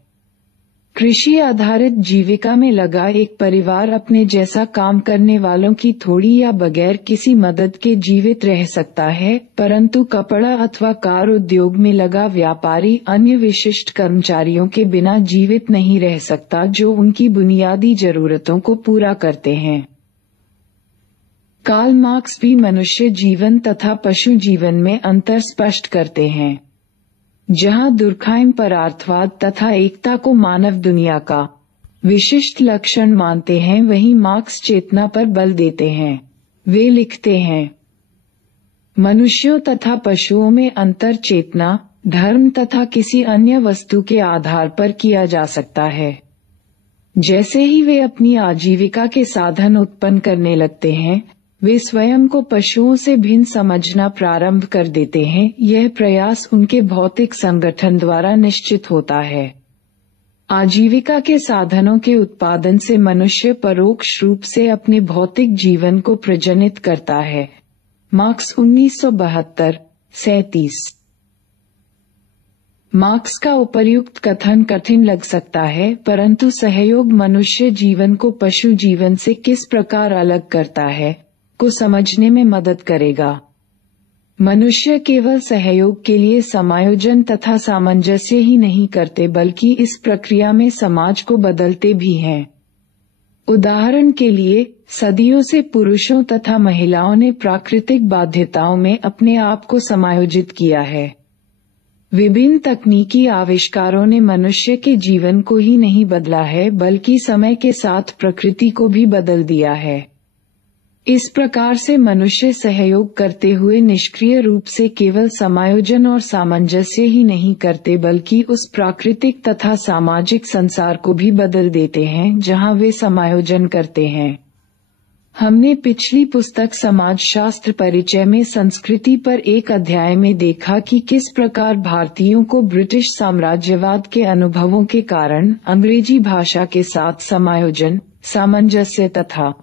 कृषि आधारित जीविका में लगा एक परिवार अपने जैसा काम करने वालों की थोड़ी या बगैर किसी मदद के जीवित रह सकता है, परंतु कपड़ा अथवा कार उद्योग में लगा व्यापारी अन्य विशिष्ट कर्मचारियों के बिना जीवित नहीं रह सकता जो उनकी बुनियादी जरूरतों को पूरा करते हैं। कार्ल मार्क्स भी मनुष्य जीवन तथा पशु जीवन में अंतर स्पष्ट करते हैं। जहां दुर्खाइम परार्थवाद तथा एकता को मानव दुनिया का विशिष्ट लक्षण मानते हैं वहीं मार्क्स चेतना पर बल देते हैं। वे लिखते हैं, मनुष्यों तथा पशुओं में अंतर चेतना, धर्म तथा किसी अन्य वस्तु के आधार पर किया जा सकता है। जैसे ही वे अपनी आजीविका के साधन उत्पन्न करने लगते हैं, वे स्वयं को पशुओं से भिन्न समझना प्रारंभ कर देते हैं। यह प्रयास उनके भौतिक संगठन द्वारा निश्चित होता है। आजीविका के साधनों के उत्पादन से मनुष्य परोक्ष रूप से अपने भौतिक जीवन को प्रजनित करता है। मार्क्स 1972-37। मार्क्स का उपर्युक्त कथन कठिन लग सकता है, परंतु सहयोग मनुष्य जीवन को पशु जीवन से किस प्रकार अलग करता है को समझने में मदद करेगा। मनुष्य केवल सहयोग के लिए समायोजन तथा सामंजस्य ही नहीं करते, बल्कि इस प्रक्रिया में समाज को बदलते भी हैं। उदाहरण के लिए, सदियों से पुरुषों तथा महिलाओं ने प्राकृतिक बाध्यताओं में अपने आप को समायोजित किया है। विभिन्न तकनीकी आविष्कारों ने मनुष्य के जीवन को ही नहीं बदला है, बल्कि समय के साथ प्रकृति को भी बदल दिया है। इस प्रकार से मनुष्य सहयोग करते हुए निष्क्रिय रूप से केवल समायोजन और सामंजस्य ही नहीं करते, बल्कि उस प्राकृतिक तथा सामाजिक संसार को भी बदल देते हैं जहां वे समायोजन करते हैं। हमने पिछली पुस्तक समाजशास्त्र परिचय में संस्कृति पर एक अध्याय में देखा कि किस प्रकार भारतीयों को ब्रिटिश साम्राज्यवाद के अनुभवों के कारण अंग्रेजी भाषा के साथ समायोजन, सामंजस्य तथा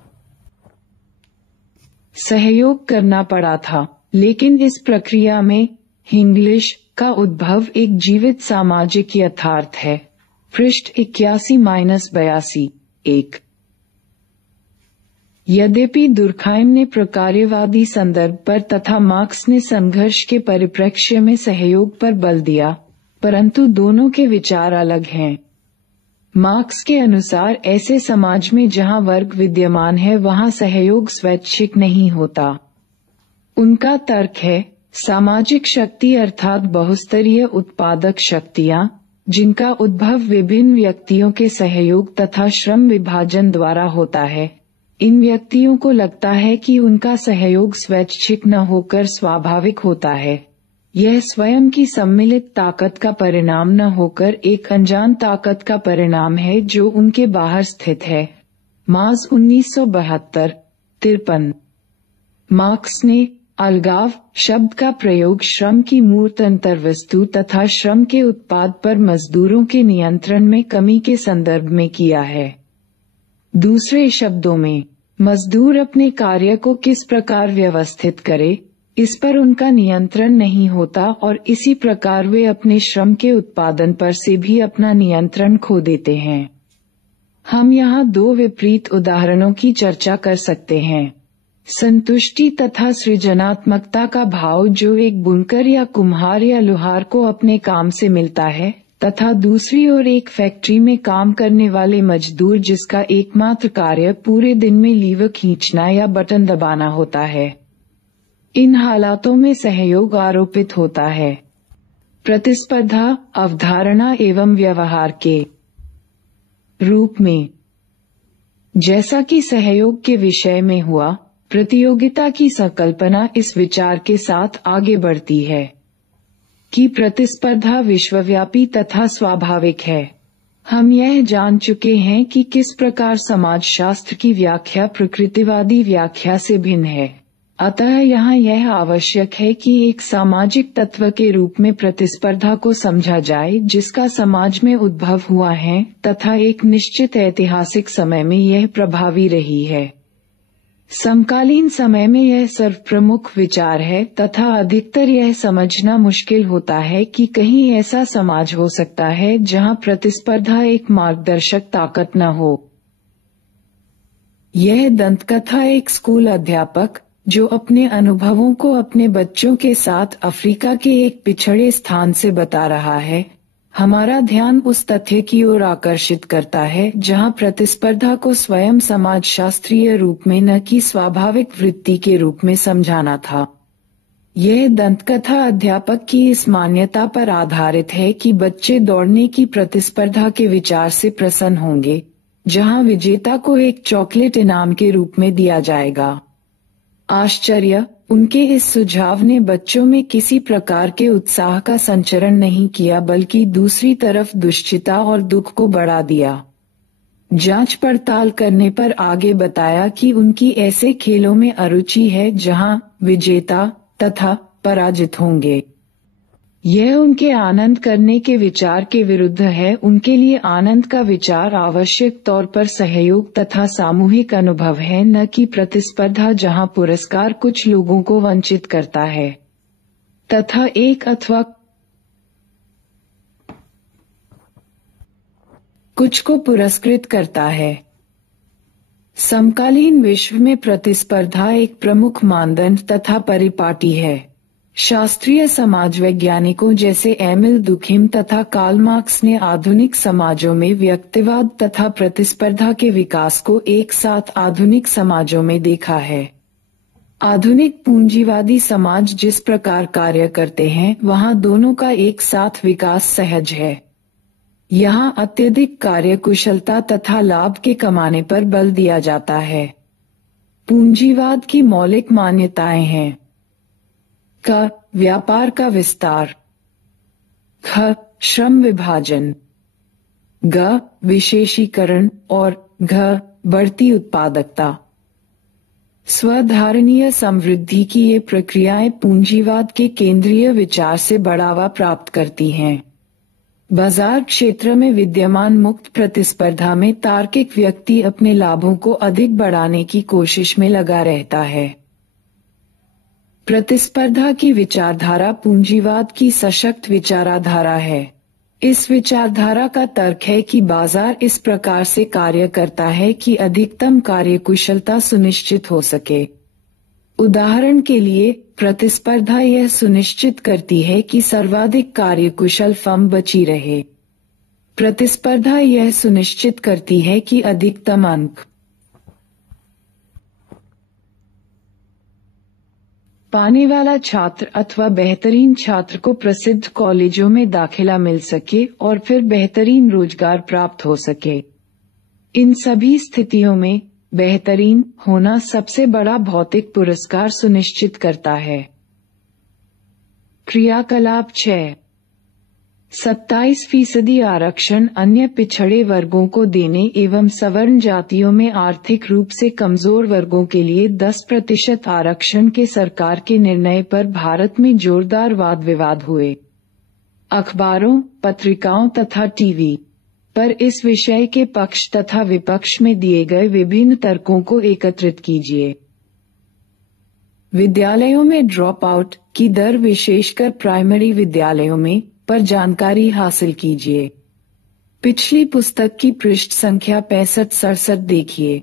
सहयोग करना पड़ा था। लेकिन इस प्रक्रिया में इंग्लिश का उद्भव एक जीवित सामाजिक यथार्थ है। पृष्ठ 81-82 1। यद्यपि दुर्खाइम ने प्रकार्यवादी संदर्भ पर तथा मार्क्स ने संघर्ष के परिप्रेक्ष्य में सहयोग पर बल दिया, परंतु दोनों के विचार अलग हैं। मार्क्स के अनुसार ऐसे समाज में जहां वर्ग विद्यमान है वहां सहयोग स्वैच्छिक नहीं होता। उनका तर्क है, सामाजिक शक्ति अर्थात बहुस्तरीय उत्पादक शक्तियां, जिनका उद्भव विभिन्न व्यक्तियों के सहयोग तथा श्रम विभाजन द्वारा होता है, इन व्यक्तियों को लगता है कि उनका सहयोग स्वैच्छिक न होकर स्वाभाविक होता है। यह स्वयं की सम्मिलित ताकत का परिणाम न होकर एक अनजान ताकत का परिणाम है जो उनके बाहर स्थित है। मार्क्स 1972-53। मार्क्स ने अलगाव शब्द का प्रयोग श्रम की मूर्त अंतर्वस्तु तथा श्रम के उत्पाद पर मजदूरों के नियंत्रण में कमी के संदर्भ में किया है। दूसरे शब्दों में, मजदूर अपने कार्य को किस प्रकार व्यवस्थित करे, इस पर उनका नियंत्रण नहीं होता और इसी प्रकार वे अपने श्रम के उत्पादन पर से भी अपना नियंत्रण खो देते हैं। हम यहाँ दो विपरीत उदाहरणों की चर्चा कर सकते हैं। संतुष्टि तथा सृजनात्मकता का भाव जो एक बुनकर या कुम्हार या लोहार को अपने काम से मिलता है, तथा दूसरी ओर एक फैक्ट्री में काम करने वाले मजदूर जिसका एकमात्र कार्य पूरे दिन में लीवर खींचना या बटन दबाना होता है। इन हालातों में सहयोग आरोपित होता है। प्रतिस्पर्धा अवधारणा एवं व्यवहार के रूप में, जैसा कि सहयोग के विषय में हुआ, प्रतियोगिता की संकल्पना इस विचार के साथ आगे बढ़ती है कि प्रतिस्पर्धा विश्वव्यापी तथा स्वाभाविक है। हम यह जान चुके हैं कि किस प्रकार समाजशास्त्र की व्याख्या प्रकृतिवादी व्याख्या से भिन्न है। अतः यहाँ यह आवश्यक है कि एक सामाजिक तत्व के रूप में प्रतिस्पर्धा को समझा जाए जिसका समाज में उद्भव हुआ है तथा एक निश्चित ऐतिहासिक समय में यह प्रभावी रही है। समकालीन समय में यह सर्वप्रमुख विचार है तथा अधिकतर यह समझना मुश्किल होता है कि कहीं ऐसा समाज हो सकता है जहां प्रतिस्पर्धा एक मार्गदर्शक ताकत न हो। यह दंतकथा एक स्कूल अध्यापक जो अपने अनुभवों को अपने बच्चों के साथ अफ्रीका के एक पिछड़े स्थान से बता रहा है, हमारा ध्यान उस तथ्य की ओर आकर्षित करता है जहां प्रतिस्पर्धा को स्वयं समाजशास्त्रीय रूप में न कि स्वाभाविक वृत्ति के रूप में समझाना था। यह दंतकथा अध्यापक की इस मान्यता पर आधारित है कि बच्चे दौड़ने की प्रतिस्पर्धा के विचार से प्रसन्न होंगे, जहां विजेता को एक चॉकलेट इनाम के रूप में दिया जाएगा। आश्चर्य, उनके इस सुझाव ने बच्चों में किसी प्रकार के उत्साह का संचरण नहीं किया, बल्कि दूसरी तरफ दुश्चिंता और दुख को बढ़ा दिया। जांच पड़ताल करने पर आगे बताया कि उनकी ऐसे खेलों में अरुचि है जहां विजेता तथा पराजित होंगे। यह उनके आनंद करने के विचार के विरुद्ध है। उनके लिए आनंद का विचार आवश्यक तौर पर सहयोग तथा सामूहिक अनुभव है, न कि प्रतिस्पर्धा जहां पुरस्कार कुछ लोगों को वंचित करता है तथा एक अथवा कुछ को पुरस्कृत करता है। समकालीन विश्व में प्रतिस्पर्धा एक प्रमुख मानदंड तथा परिपाटी है। शास्त्रीय समाज वैज्ञानिकों जैसे एमिल दुखिम तथा कार्ल मार्क्स ने आधुनिक समाजों में व्यक्तिवाद तथा प्रतिस्पर्धा के विकास को एक साथ आधुनिक समाजों में देखा है। आधुनिक पूंजीवादी समाज जिस प्रकार कार्य करते हैं, वहां दोनों का एक साथ विकास सहज है। यहाँ अत्यधिक कार्यकुशलता तथा लाभ के कमाने पर बल दिया जाता है। पूंजीवाद की मौलिक मान्यताएं हैं: क. व्यापार का विस्तार, ख. श्रम विभाजन, ग. विशेषीकरण और घ. बढ़ती उत्पादकता। स्वधारणीय समृद्धि की ये प्रक्रियाएं पूंजीवाद के केंद्रीय विचार से बढ़ावा प्राप्त करती हैं। बाजार क्षेत्र में विद्यमान मुक्त प्रतिस्पर्धा में तार्किक व्यक्ति अपने लाभों को अधिक बढ़ाने की कोशिश में लगा रहता है। प्रतिस्पर्धा की विचारधारा पूंजीवाद की सशक्त विचारधारा है। इस विचारधारा का तर्क है कि बाजार इस प्रकार से कार्य करता है कि अधिकतम कार्यकुशलता सुनिश्चित हो सके। उदाहरण के लिए, प्रतिस्पर्धा यह सुनिश्चित करती है कि सर्वाधिक कार्यकुशल फर्म बची रहे। प्रतिस्पर्धा यह सुनिश्चित करती है कि अधिकतम अंक पाने वाला छात्र अथवा बेहतरीन छात्र को प्रसिद्ध कॉलेजों में दाखिला मिल सके और फिर बेहतरीन रोजगार प्राप्त हो सके। इन सभी स्थितियों में बेहतरीन होना सबसे बड़ा भौतिक पुरस्कार सुनिश्चित करता है। क्रियाकलाप 6। 27% आरक्षण अन्य पिछड़े वर्गों को देने एवं सवर्ण जातियों में आर्थिक रूप से कमजोर वर्गों के लिए 10% आरक्षण के सरकार के निर्णय पर भारत में जोरदार वाद विवाद हुए। अखबारों, पत्रिकाओं तथा टीवी पर इस विषय के पक्ष तथा विपक्ष में दिए गए विभिन्न तर्कों को एकत्रित कीजिए। विद्यालयों में ड्रॉप आउट की दर, विशेषकर प्राइमरी विद्यालयों में, पर जानकारी हासिल कीजिए। पिछली पुस्तक की पृष्ठ संख्या 65-67 देखिए।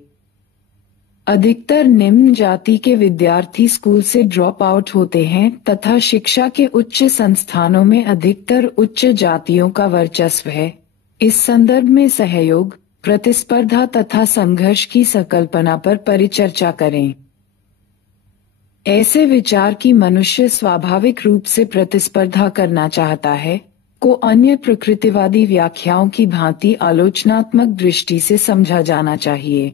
अधिकतर निम्न जाति के विद्यार्थी स्कूल से ड्रॉप आउट होते हैं तथा शिक्षा के उच्च संस्थानों में अधिकतर उच्च जातियों का वर्चस्व है। इस संदर्भ में सहयोग, प्रतिस्पर्धा तथा संघर्ष की संकल्पना पर परिचर्चा करें। ऐसे विचार की मनुष्य स्वाभाविक रूप से प्रतिस्पर्धा करना चाहता है को अन्य प्रकृतिवादी व्याख्याओं की भांति आलोचनात्मक दृष्टि से समझा जाना चाहिए।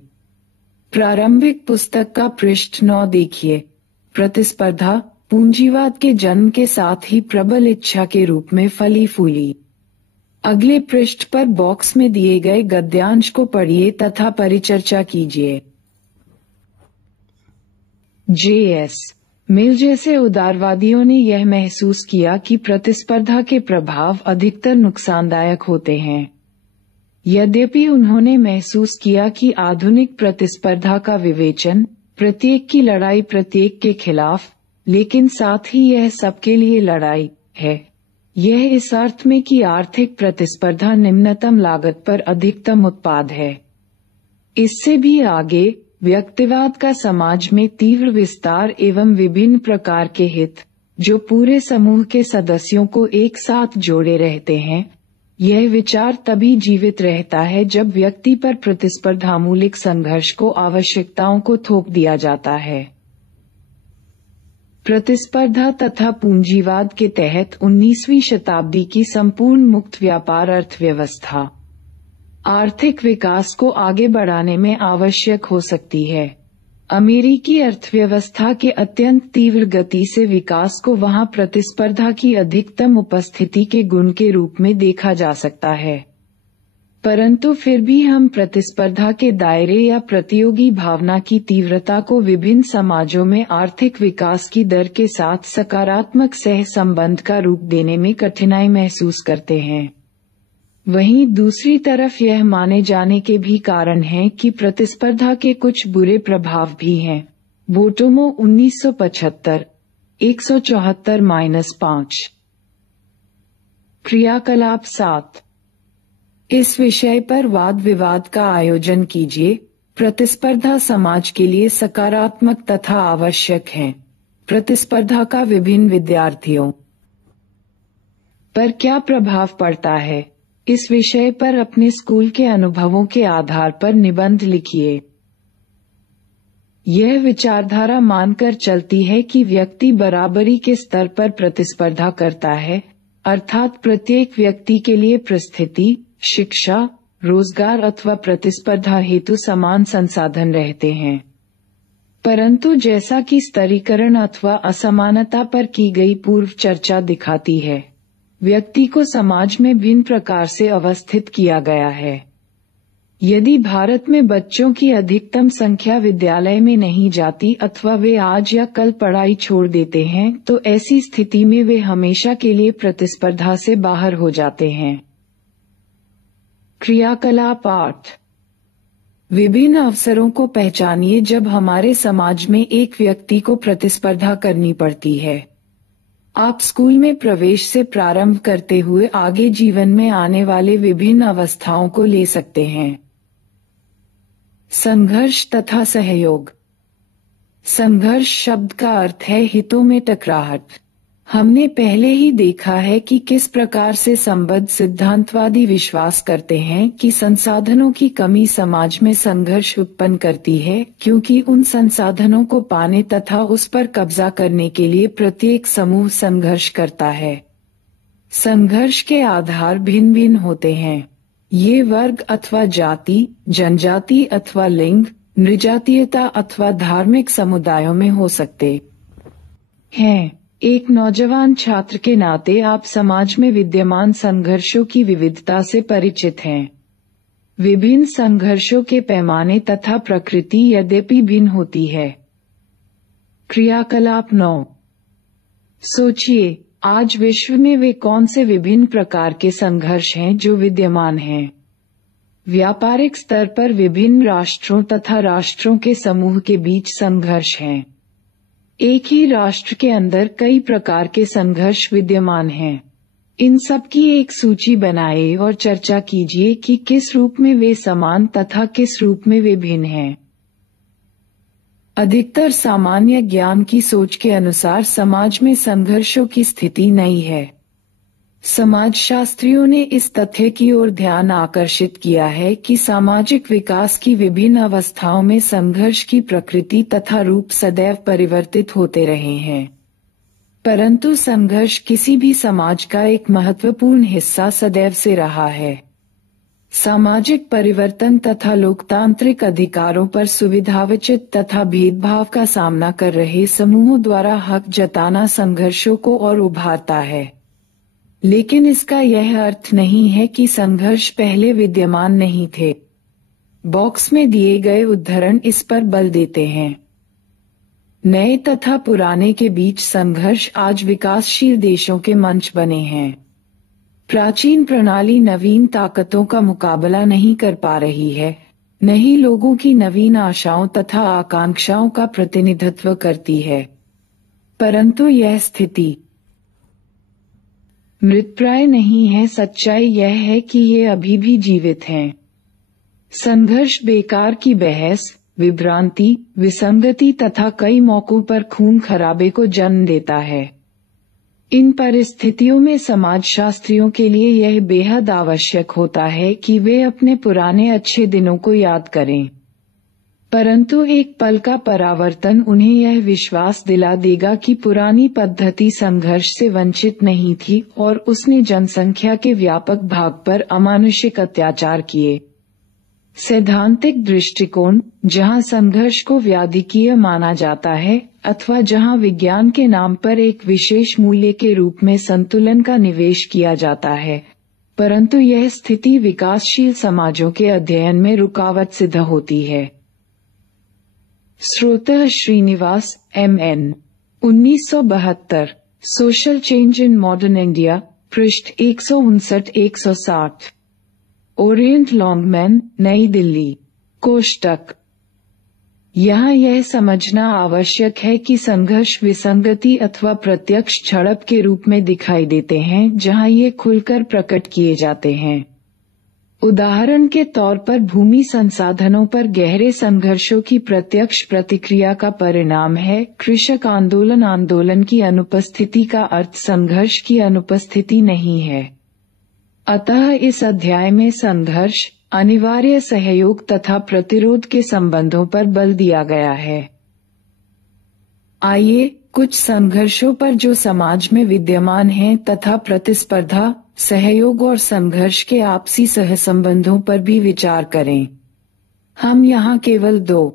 प्रारंभिक पुस्तक का पृष्ठ 9 देखिए। प्रतिस्पर्धा पूंजीवाद के जन्म के साथ ही प्रबल इच्छा के रूप में फली फूली। अगले पृष्ठ पर बॉक्स में दिए गए गद्यांश को पढ़िए तथा परिचर्चा कीजिए। J.S. मिल जैसे उदारवादियों ने यह महसूस किया कि प्रतिस्पर्धा के प्रभाव अधिकतर नुकसानदायक होते हैं। यद्यपि उन्होंने महसूस किया कि आधुनिक प्रतिस्पर्धा का विवेचन प्रत्येक की लड़ाई प्रत्येक के खिलाफ, लेकिन साथ ही यह सबके लिए लड़ाई है। यह इस अर्थ में कि आर्थिक प्रतिस्पर्धा निम्नतम लागत पर अधिकतम उत्पाद है। इससे भी आगे व्यक्तिवाद का समाज में तीव्र विस्तार एवं विभिन्न प्रकार के हित जो पूरे समूह के सदस्यों को एक साथ जोड़े रहते हैं, यह विचार तभी जीवित रहता है जब व्यक्ति पर प्रतिस्पर्धामूलक संघर्ष को आवश्यकताओं को थोप दिया जाता है। प्रतिस्पर्धा तथा पूंजीवाद के तहत 19वीं शताब्दी की संपूर्ण मुक्त व्यापार अर्थव्यवस्था आर्थिक विकास को आगे बढ़ाने में आवश्यक हो सकती है। अमेरिकी अर्थव्यवस्था के अत्यंत तीव्र गति से विकास को वहां प्रतिस्पर्धा की अधिकतम उपस्थिति के गुण के रूप में देखा जा सकता है। परंतु फिर भी हम प्रतिस्पर्धा के दायरे या प्रतियोगी भावना की तीव्रता को विभिन्न समाजों में आर्थिक विकास की दर के साथ सकारात्मक सह संबंध का रूप देने में कठिनाई महसूस करते हैं। वहीं दूसरी तरफ यह माने जाने के भी कारण हैं कि प्रतिस्पर्धा के कुछ बुरे प्रभाव भी हैं। बोटोमो 1975 174-5। क्रियाकलाप 7। इस विषय पर वाद विवाद का आयोजन कीजिए। प्रतिस्पर्धा समाज के लिए सकारात्मक तथा आवश्यक है। प्रतिस्पर्धा का विभिन्न विद्यार्थियों पर क्या प्रभाव पड़ता है, इस विषय पर अपने स्कूल के अनुभवों के आधार पर निबंध लिखिए। यह विचारधारा मानकर चलती है कि व्यक्ति बराबरी के स्तर पर प्रतिस्पर्धा करता है, अर्थात प्रत्येक व्यक्ति के लिए परिस्थिति, शिक्षा, रोजगार अथवा प्रतिस्पर्धा हेतु समान संसाधन रहते हैं। परंतु जैसा कि स्तरीकरण अथवा असमानता पर की गई पूर्व चर्चा दिखाती है, व्यक्ति को समाज में भिन्न प्रकार से अवस्थित किया गया है। यदि भारत में बच्चों की अधिकतम संख्या विद्यालय में नहीं जाती अथवा वे आज या कल पढ़ाई छोड़ देते हैं, तो ऐसी स्थिति में वे हमेशा के लिए प्रतिस्पर्धा से बाहर हो जाते हैं। क्रियाकलाप 8। विभिन्न अवसरों को पहचानिए जब हमारे समाज में एक व्यक्ति को प्रतिस्पर्धा करनी पड़ती है। आप स्कूल में प्रवेश से प्रारंभ करते हुए आगे जीवन में आने वाले विभिन्न अवस्थाओं को ले सकते हैं। संघर्ष तथा सहयोग। संघर्ष शब्द का अर्थ है हितों में टकराहट। हमने पहले ही देखा है कि किस प्रकार से संबद्ध सिद्धांतवादी विश्वास करते हैं कि संसाधनों की कमी समाज में संघर्ष उत्पन्न करती है, क्योंकि उन संसाधनों को पाने तथा उस पर कब्जा करने के लिए प्रत्येक समूह संघर्ष करता है। संघर्ष के आधार भिन्न भिन्न होते हैं। ये वर्ग अथवा जाति, जनजाति अथवा लिंग, नृजातीयता अथवा धार्मिक समुदायों में हो सकते हैं। एक नौजवान छात्र के नाते आप समाज में विद्यमान संघर्षों की विविधता से परिचित हैं। विभिन्न संघर्षों के पैमाने तथा प्रकृति यद्यपि भिन्न होती है। क्रियाकलाप 9। सोचिए, आज विश्व में वे कौन से विभिन्न प्रकार के संघर्ष हैं जो विद्यमान हैं। व्यापारिक स्तर पर विभिन्न राष्ट्रों तथा राष्ट्रों के समूह के बीच संघर्ष हैं। एक ही राष्ट्र के अंदर कई प्रकार के संघर्ष विद्यमान हैं। इन सब की एक सूची बनाएं और चर्चा कीजिए कि किस रूप में वे समान तथा किस रूप में वे भिन्न हैं। अधिकतर सामान्य ज्ञान की सोच के अनुसार समाज में संघर्षों की स्थिति नई है। समाजशास्त्रियों ने इस तथ्य की ओर ध्यान आकर्षित किया है कि सामाजिक विकास की विभिन्न अवस्थाओं में संघर्ष की प्रकृति तथा रूप सदैव परिवर्तित होते रहे हैं। परंतु संघर्ष किसी भी समाज का एक महत्वपूर्ण हिस्सा सदैव से रहा है। सामाजिक परिवर्तन तथा लोकतांत्रिक अधिकारों पर सुविधावचित तथा भेदभाव का सामना कर रहे समूहों द्वारा हक जताना संघर्षों को और उभारता है। लेकिन इसका यह अर्थ नहीं है कि संघर्ष पहले विद्यमान नहीं थे। बॉक्स में दिए गए उदाहरण इस पर बल देते हैं। नए तथा पुराने के बीच संघर्ष आज विकासशील देशों के मंच बने हैं। प्राचीन प्रणाली नवीन ताकतों का मुकाबला नहीं कर पा रही है, न ही लोगों की नवीन आशाओं तथा आकांक्षाओं का प्रतिनिधित्व करती है। परंतु यह स्थिति मृतप्राय नहीं है। सच्चाई यह है कि ये अभी भी जीवित हैं। संघर्ष बेकार की बहस, विभ्रांति, विसंगति तथा कई मौकों पर खून खराबे को जन्म देता है। इन परिस्थितियों में समाजशास्त्रियों के लिए यह बेहद आवश्यक होता है कि वे अपने पुराने अच्छे दिनों को याद करें। परंतु एक पल का परावर्तन उन्हें यह विश्वास दिला देगा कि पुरानी पद्धति संघर्ष से वंचित नहीं थी और उसने जनसंख्या के व्यापक भाग पर अमानुषिक अत्याचार किए। सैद्धांतिक दृष्टिकोण, जहां संघर्ष को व्याधिकीय माना जाता है अथवा जहां विज्ञान के नाम पर एक विशेष मूल्य के रूप में संतुलन का निवेश किया जाता है, परंतु यह स्थिति विकासशील समाजों के अध्ययन में रुकावट सिद्ध होती है। श्रोता Srinivas MN 1972 social change in modern India, पृष्ठ 159-160। ओरिएंट लॉन्गमैन, नई दिल्ली। कोष्टक। यहाँ यह समझना आवश्यक है कि संघर्ष विसंगति अथवा प्रत्यक्ष झड़प के रूप में दिखाई देते हैं जहाँ ये खुलकर प्रकट किए जाते हैं। उदाहरण के तौर पर भूमि संसाधनों पर गहरे संघर्षों की प्रत्यक्ष प्रतिक्रिया का परिणाम है कृषक आंदोलन। आंदोलन की अनुपस्थिति का अर्थ संघर्ष की अनुपस्थिति नहीं है। अतः इस अध्याय में संघर्ष, अनिवार्य सहयोग तथा प्रतिरोध के संबंधों पर बल दिया गया है। आइए कुछ संघर्षों पर जो समाज में विद्यमान हैं तथा प्रतिस्पर्धा, सहयोग और संघर्ष के आपसी सहसंबंधों पर भी विचार करें। हम यहाँ केवल 2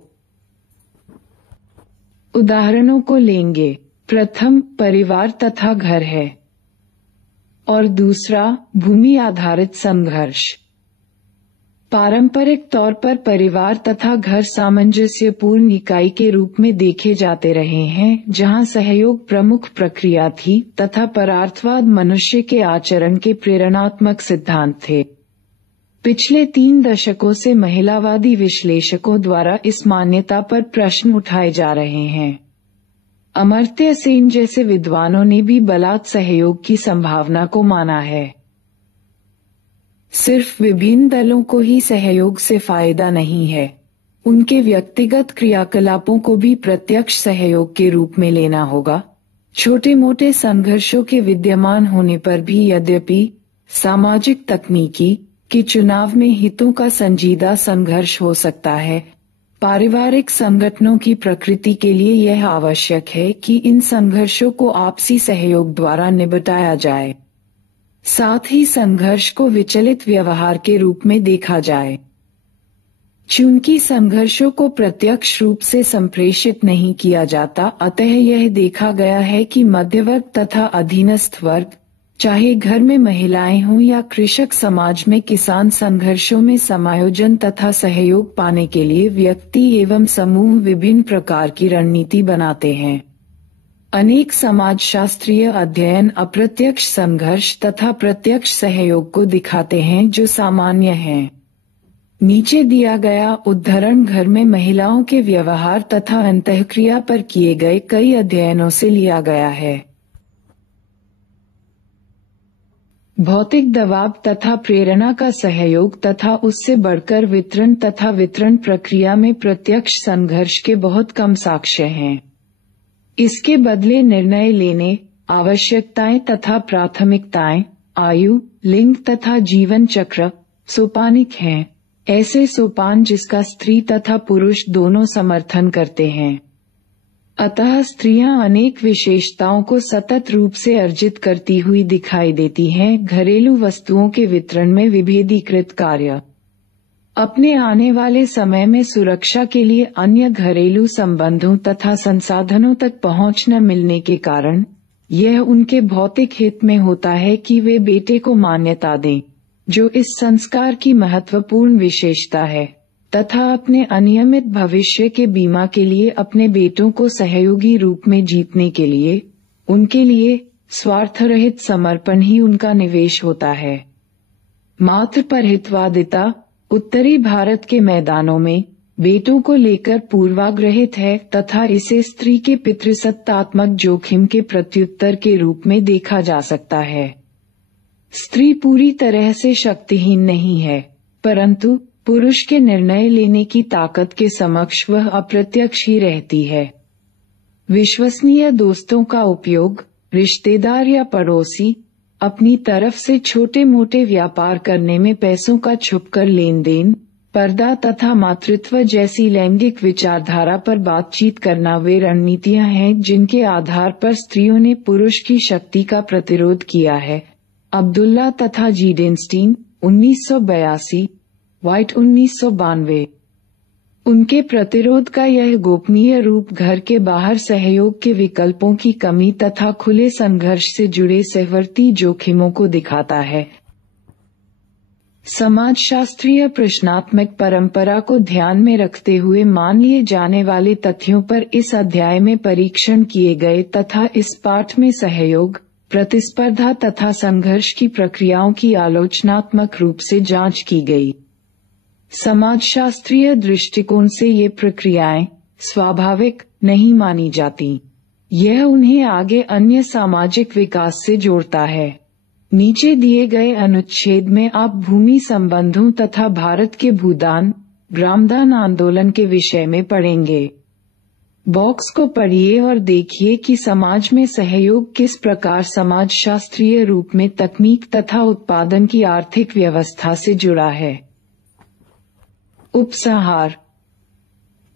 उदाहरणों को लेंगे। प्रथम परिवार तथा घर है और दूसरा भूमि आधारित संघर्ष। पारंपरिक तौर पर परिवार तथा घर सामंजस्यपूर्ण इकाई के रूप में देखे जाते रहे हैं, जहां सहयोग प्रमुख प्रक्रिया थी तथा परार्थवाद मनुष्य के आचरण के प्रेरणात्मक सिद्धांत थे। पिछले 3 दशकों से महिलावादी विश्लेषकों द्वारा इस मान्यता पर प्रश्न उठाए जा रहे हैं। अमर्त्य सेन जैसे विद्वानों ने भी बलात् सहयोग की संभावना को माना है। सिर्फ विभिन्न दलों को ही सहयोग से फायदा नहीं है, उनके व्यक्तिगत क्रियाकलापों को भी प्रत्यक्ष सहयोग के रूप में लेना होगा। छोटे मोटे संघर्षों के विद्यमान होने पर भी यद्यपि सामाजिक तकनीकी के चुनाव में हितों का संजीदा संघर्ष हो सकता है, पारिवारिक संगठनों की प्रकृति के लिए यह आवश्यक है कि इन संघर्षों को आपसी सहयोग द्वारा निपटाया जाए। साथ ही संघर्ष को विचलित व्यवहार के रूप में देखा जाए। चूंकि संघर्षों को प्रत्यक्ष रूप से संप्रेषित नहीं किया जाता, अतः यह देखा गया है कि मध्यवर्ग तथा अधीनस्थ वर्ग, चाहे घर में महिलाएं हों या कृषक समाज में किसान, संघर्षों में समायोजन तथा सहयोग पाने के लिए व्यक्ति एवं समूह विभिन्न प्रकार की रणनीति बनाते हैं। अनेक समाजशास्त्रीय अध्ययन अप्रत्यक्ष संघर्ष तथा प्रत्यक्ष सहयोग को दिखाते हैं जो सामान्य हैं। नीचे दिया गया उद्धरण घर में महिलाओं के व्यवहार तथा अंतःक्रिया पर किए गए कई अध्ययनों से लिया गया है। भौतिक दबाव तथा प्रेरणा का सहयोग तथा उससे बढ़कर वितरण तथा वितरण प्रक्रिया में प्रत्यक्ष संघर्ष के बहुत कम साक्ष्य हैं। इसके बदले निर्णय लेने, आवश्यकताएं तथा प्राथमिकताएं, आयु, लिंग तथा जीवन चक्र सोपानिक हैं। ऐसे सोपान जिसका स्त्री तथा पुरुष दोनों समर्थन करते हैं। अतः स्त्रियां अनेक विशेषताओं को सतत रूप से अर्जित करती हुई दिखाई देती हैं। घरेलू वस्तुओं के वितरण में विभेदीकृत कार्य, अपने आने वाले समय में सुरक्षा के लिए अन्य घरेलू संबंधों तथा संसाधनों तक पहुंच न मिलने के कारण यह उनके भौतिक हित में होता है कि वे बेटे को मान्यता दें, जो इस संस्कार की महत्वपूर्ण विशेषता है, तथा अपने अनियमित भविष्य के बीमा के लिए अपने बेटों को सहयोगी रूप में जीतने के लिए उनके लिए स्वार्थरहित समर्पण ही उनका निवेश होता है। मात्र परहितवादिता उत्तरी भारत के मैदानों में बेटों को लेकर पूर्वाग्रहित है तथा इसे स्त्री के पितृसत्तात्मक जोखिम के प्रत्युत्तर के रूप में देखा जा सकता है। स्त्री पूरी तरह से शक्तिहीन नहीं है, परंतु पुरुष के निर्णय लेने की ताकत के समक्ष वह अप्रत्यक्ष ही रहती है। विश्वसनीय दोस्तों का उपयोग, रिश्तेदार या पड़ोसी अपनी तरफ से छोटे मोटे व्यापार करने में पैसों का छुपकर लेन देन, पर्दा तथा मातृत्व जैसी लैंगिक विचारधारा पर बातचीत करना वे रणनीतियां हैं जिनके आधार पर स्त्रियों ने पुरुष की शक्ति का प्रतिरोध किया है। अब्दुल्ला तथा जीडेनस्टीन 1982, व्हाइट 1992। उनके प्रतिरोध का यह गोपनीय रूप घर के बाहर सहयोग के विकल्पों की कमी तथा खुले संघर्ष से जुड़े सहवर्ती जोखिमों को दिखाता है। समाजशास्त्रीय प्रश्नात्मक परंपरा को ध्यान में रखते हुए मान लिए जाने वाले तथ्यों पर इस अध्याय में परीक्षण किए गए तथा इस पाठ में सहयोग, प्रतिस्पर्धा तथा संघर्ष की प्रक्रियाओं की आलोचनात्मक रूप से जांच की गई। समाजशास्त्रीय दृष्टिकोण से ये प्रक्रियाएं स्वाभाविक नहीं मानी जाती। यह उन्हें आगे अन्य सामाजिक विकास से जोड़ता है। नीचे दिए गए अनुच्छेद में आप भूमि संबंधों तथा भारत के भूदान, ग्रामदान आंदोलन के विषय में पढ़ेंगे। बॉक्स को पढ़िए और देखिए कि समाज में सहयोग किस प्रकार समाजशास्त्रीय रूप में तकनीक तथा उत्पादन की आर्थिक व्यवस्था से जुड़ा है। उपसंहार।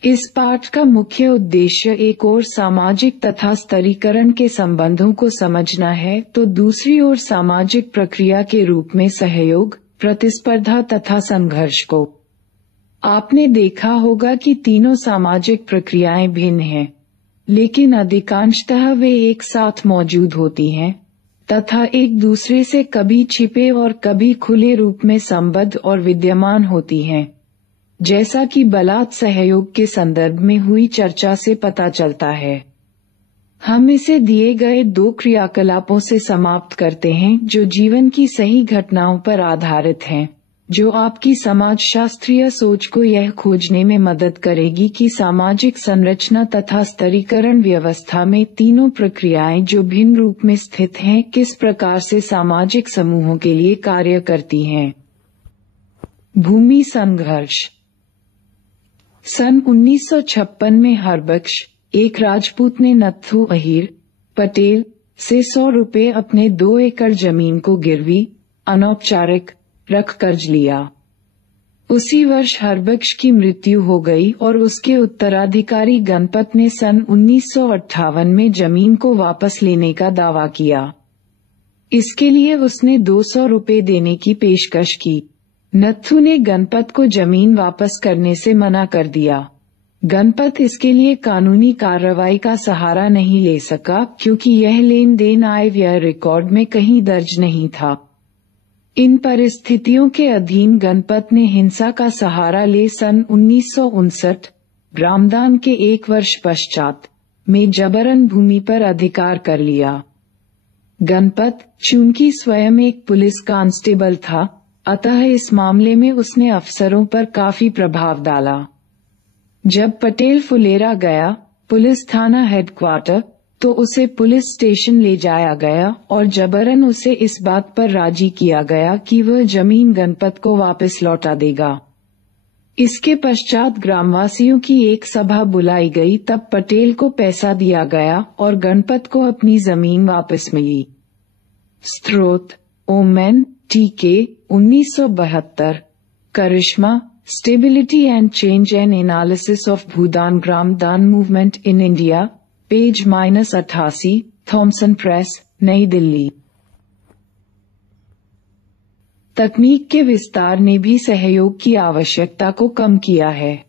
इस पाठ का मुख्य उद्देश्य एक ओर सामाजिक तथा स्तरीकरण के संबंधों को समझना है तो दूसरी ओर सामाजिक प्रक्रिया के रूप में सहयोग, प्रतिस्पर्धा तथा संघर्ष को। आपने देखा होगा कि तीनों सामाजिक प्रक्रियाएं भिन्न हैं, लेकिन अधिकांशतः वे एक साथ मौजूद होती हैं तथा एक दूसरे से कभी छिपे और कभी खुले रूप में संबद्ध और विद्यमान होती हैं, जैसा कि बलात् सहयोग के संदर्भ में हुई चर्चा से पता चलता है। हम इसे दिए गए दो क्रियाकलापों से समाप्त करते हैं जो जीवन की सही घटनाओं पर आधारित हैं, जो आपकी समाजशास्त्रीय सोच को यह खोजने में मदद करेगी कि सामाजिक संरचना तथा स्तरीकरण व्यवस्था में तीनों प्रक्रियाएं जो भिन्न रूप में स्थित हैं किस प्रकार से सामाजिक समूहों के लिए कार्य करती हैं। भूमि संघर्ष। सन 1956 में हरबख्श, एक राजपूत ने नत्थू अहीर पटेल से 100 रुपये अपने 2 एकड़ जमीन को गिरवी अनौपचारिक रख कर्ज लिया। उसी वर्ष हरबख्श की मृत्यु हो गई और उसके उत्तराधिकारी गणपत ने सन 1958 में जमीन को वापस लेने का दावा किया। इसके लिए उसने 200 रुपये देने की पेशकश की। नत्थू ने गणपत को जमीन वापस करने से मना कर दिया। गणपत इसके लिए कानूनी कार्रवाई का सहारा नहीं ले सका क्योंकि यह लेन देन आय व्यय रिकॉर्ड में कहीं दर्ज नहीं था। इन परिस्थितियों के अधीन गणपत ने हिंसा का सहारा ले सन 1959 ग्रामदान के 1 वर्ष पश्चात में जबरन भूमि पर अधिकार कर लिया। गणपत चूंकि स्वयं एक पुलिस कांस्टेबल था, अतः इस मामले में उसने अफसरों पर काफी प्रभाव डाला। जब पटेल फुलेरा गया पुलिस थाना हेडक्वार्टर तो उसे पुलिस स्टेशन ले जाया गया और जबरन उसे इस बात पर राजी किया गया कि वह जमीन गणपत को वापस लौटा देगा। इसके पश्चात ग्रामवासियों की एक सभा बुलाई गई, तब पटेल को पैसा दिया गया और गणपत को अपनी जमीन वापस मिली। स्रोत Oommen T 1972 charisma stability and change and analysis of Bhoodan Gramdan movement in India page -88 Thomson press New Delhi. तकनीक के विस्तार ने भी सहयोग की आवश्यकता को कम किया है।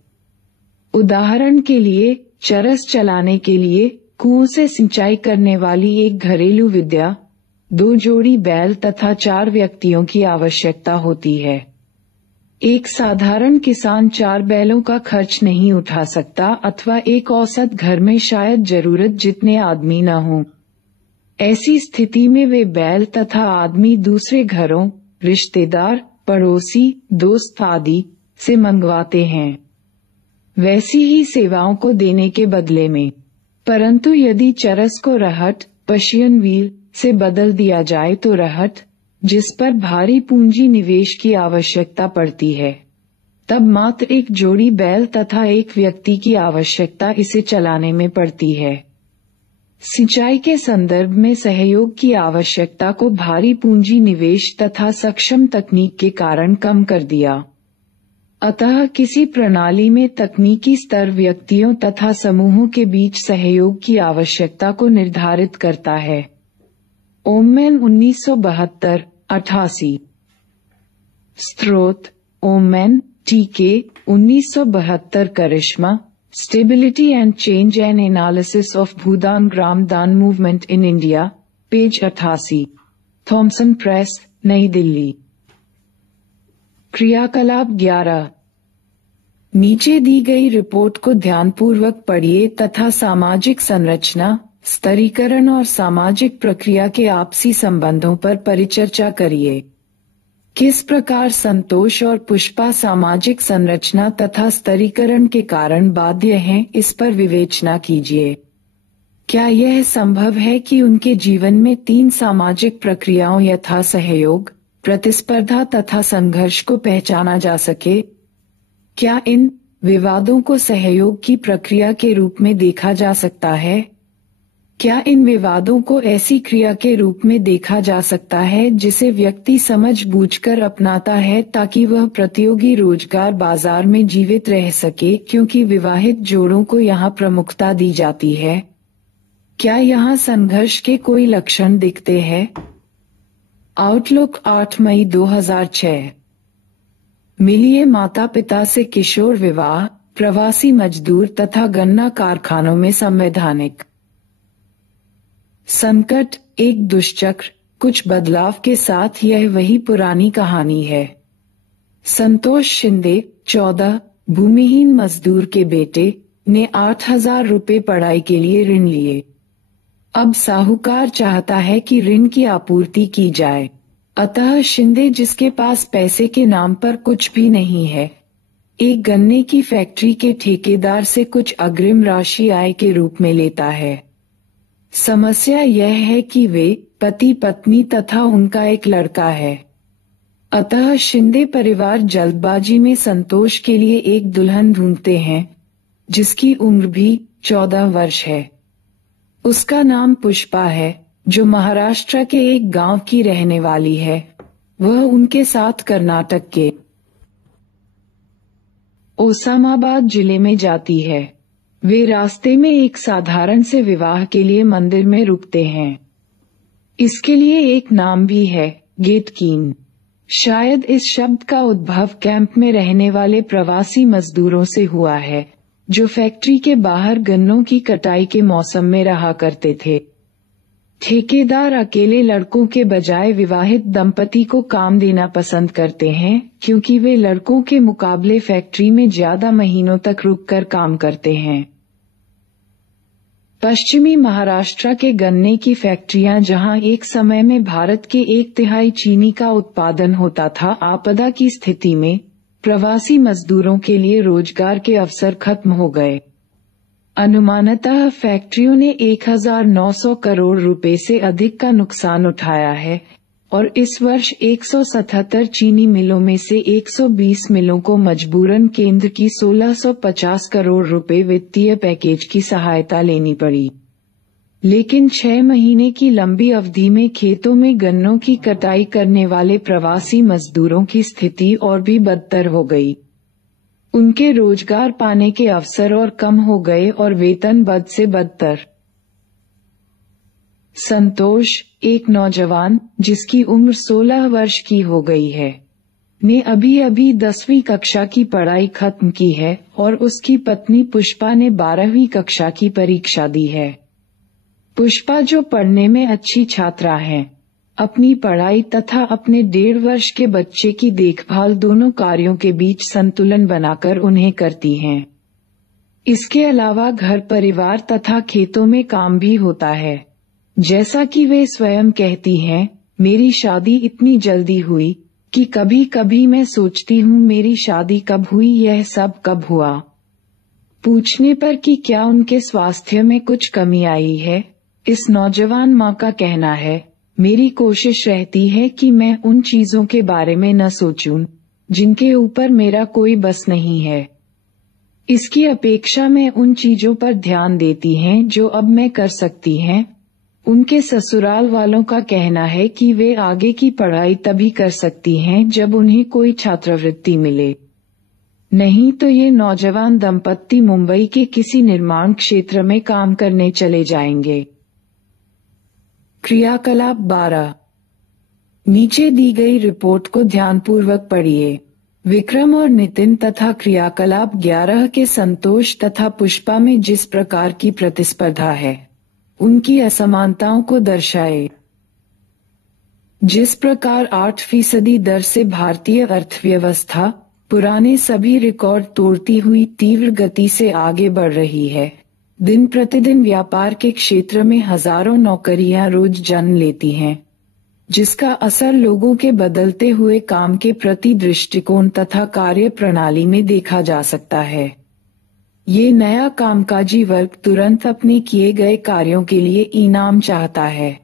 उदाहरण के लिए चरस चलाने के लिए कुओं से सिंचाई करने वाली एक घरेलू विद्या 2 जोड़ी बैल तथा 4 व्यक्तियों की आवश्यकता होती है। एक साधारण किसान 4 बैलों का खर्च नहीं उठा सकता अथवा एक औसत घर में शायद जरूरत जितने आदमी न हों। ऐसी स्थिति में वे बैल तथा आदमी दूसरे घरों, रिश्तेदार, पड़ोसी, दोस्त आदि से मंगवाते हैं, वैसी ही सेवाओं को देने के बदले में। परंतु यदि चरस को रहट पशियन व्हील से बदल दिया जाए तो रहट, जिस पर भारी पूंजी निवेश की आवश्यकता पड़ती है, तब मात्र एक जोड़ी बैल तथा एक व्यक्ति की आवश्यकता इसे चलाने में पड़ती है। सिंचाई के संदर्भ में सहयोग की आवश्यकता को भारी पूंजी निवेश तथा सक्षम तकनीक के कारण कम कर दिया। अतः किसी प्रणाली में तकनीकी स्तर व्यक्तियों तथा समूहों के बीच सहयोग की आवश्यकता को निर्धारित करता है। ओमेन 1972-88 स्रोत Oommen T 1972 charisma stability and change and analysis of Bhoodan Gramdan movement in India page 88 Thomson press New Delhi. क्रियाकलाप 11। नीचे दी गई रिपोर्ट को ध्यानपूर्वक पढ़िए तथा सामाजिक संरचना, स्तरीकरण और सामाजिक प्रक्रिया के आपसी संबंधों पर परिचर्चा करिए। किस प्रकार संतोष और पुष्पा सामाजिक संरचना तथा स्तरीकरण के कारण बाध्य हैं, इस पर विवेचना कीजिए। क्या यह संभव है कि उनके जीवन में 3 सामाजिक प्रक्रियाओं यथा सहयोग, प्रतिस्पर्धा तथा संघर्ष को पहचाना जा सके? क्या इन विवादों को सहयोग की प्रक्रिया के रूप में देखा जा सकता है? क्या इन विवादों को ऐसी क्रिया के रूप में देखा जा सकता है जिसे व्यक्ति समझ-बूझकर अपनाता है ताकि वह प्रतियोगी रोजगार बाजार में जीवित रह सके, क्योंकि विवाहित जोड़ों को यहाँ प्रमुखता दी जाती है? क्या यहाँ संघर्ष के कोई लक्षण दिखते हैं? आउटलुक 8 मई 2006। मिलिए माता पिता से किशोर विवाह, प्रवासी मजदूर तथा गन्ना कारखानों में संवैधानिक संकट, एक दुष्चक्र, कुछ बदलाव के साथ यह वही पुरानी कहानी है। संतोष शिंदे, 14, भूमिहीन मजदूर के बेटे, ने 8,000 रुपए पढ़ाई के लिए ऋण लिए। अब साहूकार चाहता है कि ऋण की आपूर्ति की जाए, अतः शिंदे, जिसके पास पैसे के नाम पर कुछ भी नहीं है, एक गन्ने की फैक्ट्री के ठेकेदार से कुछ अग्रिम राशि आय के रूप में लेता है। समस्या यह है कि वे पति पत्नी तथा उनका एक लड़का है, अतः शिंदे परिवार जल्दबाजी में संतोष के लिए एक दुल्हन ढूंढते हैं जिसकी उम्र भी 14 वर्ष है। उसका नाम पुष्पा है, जो महाराष्ट्र के एक गांव की रहने वाली है। वह उनके साथ कर्नाटक के ओसामाबाद जिले में जाती है। वे रास्ते में एक साधारण से विवाह के लिए मंदिर में रुकते हैं। इसके लिए एक नाम भी है, गेटकीन। शायद इस शब्द का उद्भव कैंप में रहने वाले प्रवासी मजदूरों से हुआ है, जो फैक्ट्री के बाहर गन्नों की कटाई के मौसम में रहा करते थे। ठेकेदार अकेले लड़कों के बजाय विवाहित दंपति को काम देना पसंद करते हैं, क्योंकि वे लड़कों के मुकाबले फैक्ट्री में ज्यादा महीनों तक रुककर काम करते हैं। पश्चिमी महाराष्ट्र के गन्ने की फैक्ट्रियां, जहां एक समय में भारत के 1/3 चीनी का उत्पादन होता था, आपदा की स्थिति में प्रवासी मजदूरों के लिए रोजगार के अवसर खत्म हो गए। अनुमानतः फैक्ट्रियों ने 1,900 करोड़ रुपए से अधिक का नुकसान उठाया है और इस वर्ष 177 चीनी मिलों में से 120 मिलों को मजबूरन केंद्र की 1,650 करोड़ रुपए वित्तीय पैकेज की सहायता लेनी पड़ी। लेकिन 6 महीने की लंबी अवधि में खेतों में गन्नों की कटाई करने वाले प्रवासी मजदूरों की स्थिति और भी बदतर हो गई। उनके रोजगार पाने के अवसर और कम हो गए और वेतन बद से बदतर। संतोष, एक नौजवान जिसकी उम्र 16 वर्ष की हो गई है, ने अभी 10वीं कक्षा की पढ़ाई खत्म की है और उसकी पत्नी पुष्पा ने 12वीं कक्षा की परीक्षा दी है। पुष्पा, जो पढ़ने में अच्छी छात्रा है, अपनी पढ़ाई तथा अपने 1.5 वर्ष के बच्चे की देखभाल दोनों कार्यों के बीच संतुलन बनाकर उन्हें करती हैं। इसके अलावा घर परिवार तथा खेतों में काम भी होता है। जैसा कि वे स्वयं कहती हैं, मेरी शादी इतनी जल्दी हुई कि कभी कभी मैं सोचती हूँ मेरी शादी कब हुई, यह सब कब हुआ। पूछने पर कि क्या उनके स्वास्थ्य में कुछ कमी आई है, इस नौजवान माँ का कहना है, मेरी कोशिश रहती है कि मैं उन चीजों के बारे में न सोचूं जिनके ऊपर मेरा कोई बस नहीं है। इसकी अपेक्षा मैं उन चीजों पर ध्यान देती हैं जो अब मैं कर सकती हैं। उनके ससुराल वालों का कहना है कि वे आगे की पढ़ाई तभी कर सकती हैं जब उन्हें कोई छात्रवृत्ति मिले, नहीं तो ये नौजवान दंपत्ति मुंबई के किसी निर्माण क्षेत्र में काम करने चले जाएंगे। क्रियाकलाप 12। नीचे दी गई रिपोर्ट को ध्यानपूर्वक पढ़िए। विक्रम और नितिन तथा क्रियाकलाप 11 के संतोष तथा पुष्पा में जिस प्रकार की प्रतिस्पर्धा है, उनकी असमानताओं को दर्शाए। जिस प्रकार 8% दर से भारतीय अर्थव्यवस्था पुराने सभी रिकॉर्ड तोड़ती हुई तीव्र गति से आगे बढ़ रही है, दिन प्रतिदिन व्यापार के क्षेत्र में हजारों नौकरियां रोज जन्म लेती हैं, जिसका असर लोगों के बदलते हुए काम के प्रति दृष्टिकोण तथा कार्य प्रणाली में देखा जा सकता है। ये नया कामकाजी वर्ग तुरंत अपने किए गए कार्यों के लिए इनाम चाहता है।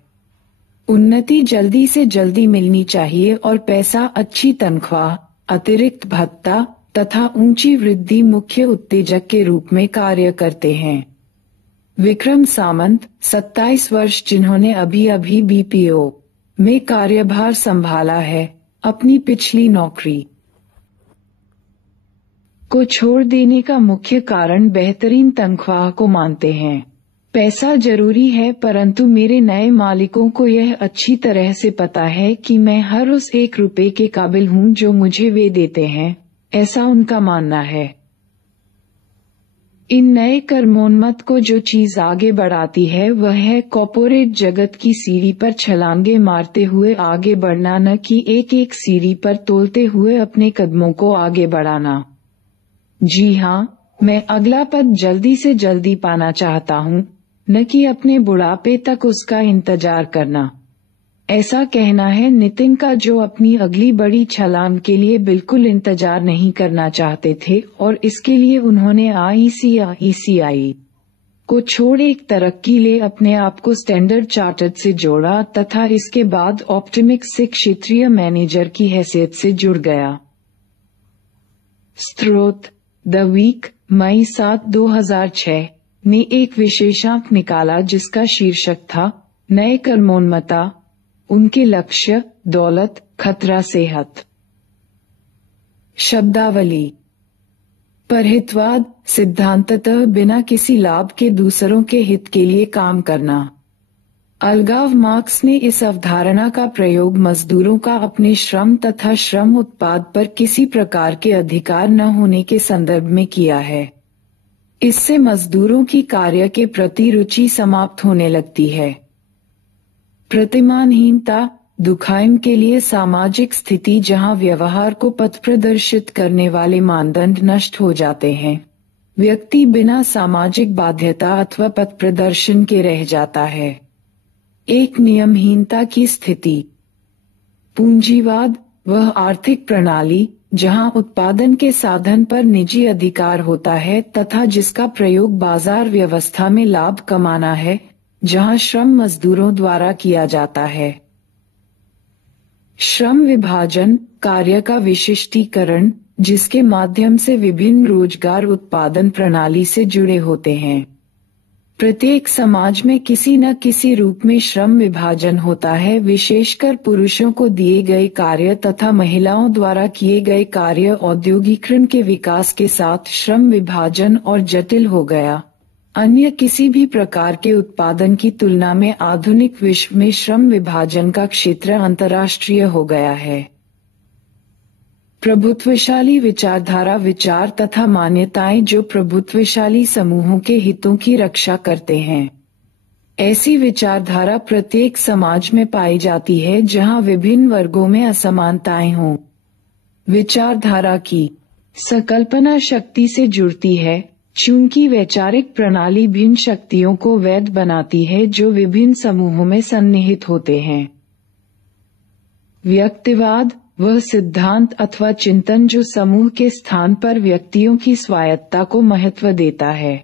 उन्नति जल्दी से जल्दी मिलनी चाहिए और पैसा, अच्छी तनख्वाह, अतिरिक्त भत्ता तथा ऊंची वृद्धि मुख्य उत्तेजक के रूप में कार्य करते हैं। विक्रम सामंत, 27 वर्ष, जिन्होंने अभी बीपीओ में कार्यभार संभाला है, अपनी पिछली नौकरी को छोड़ देने का मुख्य कारण बेहतरीन तनख्वाह को मानते हैं। पैसा जरूरी है, परंतु मेरे नए मालिकों को यह अच्छी तरह से पता है कि मैं हर उस 1 रुपए के काबिल हूं जो मुझे वे देते हैं, ऐसा उनका मानना है। इन नए कर्मोन्मत्त को जो चीज आगे बढ़ाती है वह है कॉर्पोरेट जगत की सीढ़ी पर छलांगे मारते हुए आगे बढ़ना, न कि एक सीढ़ी पर तोलते हुए अपने कदमों को आगे बढ़ाना। जी हाँ, मैं अगला पद जल्दी से जल्दी पाना चाहता हूँ, न कि अपने बुढ़ापे तक उसका इंतजार करना। ऐसा कहना है नितिन का, जो अपनी अगली बड़ी छलांग के लिए बिल्कुल इंतजार नहीं करना चाहते थे और इसके लिए उन्होंने ICAI को छोड़ एक तरक्की ले अपने आप को स्टैंडर्ड चार्टर्ड से जोड़ा तथा इसके बाद ऑप्टिमिक्स से क्षेत्रीय मैनेजर की हैसियत से जुड़ गया। स्रोत द वीक, मई 7, 2006 ने एक विशेषांक निकाला जिसका शीर्षक था नए कर्मोन्मत्ता, उनके लक्ष्य, दौलत, खतरा, सेहत। शब्दावली: परहितवाद, सिद्धांततः बिना किसी लाभ के दूसरों के हित के लिए काम करना। अलगाव मार्क्स ने इस अवधारणा का प्रयोग मजदूरों का अपने श्रम तथा श्रम उत्पाद पर किसी प्रकार के अधिकार न होने के संदर्भ में किया है। इससे मजदूरों की कार्य के प्रति रुचि समाप्त होने लगती है। प्रतिमानहीनता, दुखाइम के लिए सामाजिक स्थिति जहां व्यवहार को पथ प्रदर्शित करने वाले मानदंड नष्ट हो जाते हैं, व्यक्ति बिना सामाजिक बाध्यता अथवा पथ प्रदर्शन के रह जाता है। एक नियमहीनता की स्थिति। पूंजीवाद, वह आर्थिक प्रणाली जहां उत्पादन के साधन पर निजी अधिकार होता है तथा जिसका प्रयोग बाजार व्यवस्था में लाभ कमाना है, जहां श्रम मजदूरों द्वारा किया जाता है। श्रम विभाजन, कार्य का विशिष्टीकरण जिसके माध्यम से विभिन्न रोजगार उत्पादन प्रणाली से जुड़े होते हैं। प्रत्येक समाज में किसी न किसी रूप में श्रम विभाजन होता है, विशेषकर पुरुषों को दिए गए कार्य तथा महिलाओं द्वारा किए गए कार्य औद्योगिकरण के विकास के साथ श्रम विभाजन और जटिल हो गया। अन्य किसी भी प्रकार के उत्पादन की तुलना में आधुनिक विश्व में श्रम विभाजन का क्षेत्र अंतर्राष्ट्रीय हो गया है। प्रभुत्वशाली विचारधारा, विचार तथा मान्यताएं जो प्रभुत्वशाली समूहों के हितों की रक्षा करते हैं। ऐसी विचारधारा प्रत्येक समाज में पाई जाती है जहां विभिन्न वर्गों में असमानताएं हों। विचारधारा की संकल्पना शक्ति से जुड़ती है, चूंकि वैचारिक प्रणाली भिन्न शक्तियों को वैध बनाती है जो विभिन्न समूहों में सन्निहित होते हैं। व्यक्तिवाद, वह सिद्धांत अथवा चिंतन जो समूह के स्थान पर व्यक्तियों की स्वायत्तता को महत्व देता है।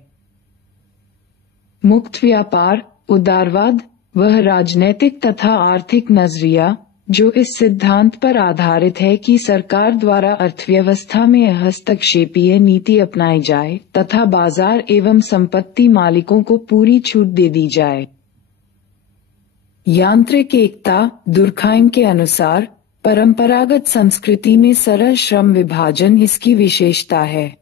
मुक्त व्यापार, उदारवाद, वह राजनैतिक तथा आर्थिक नजरिया जो इस सिद्धांत पर आधारित है कि सरकार द्वारा अर्थव्यवस्था में हस्तक्षेपीय नीति अपनाई जाए तथा बाजार एवं संपत्ति मालिकों को पूरी छूट दे दी जाए। यांत्रिक एकता, दुर्खाइम के अनुसार परंपरागत संस्कृति में सरल श्रम विभाजन इसकी विशेषता है।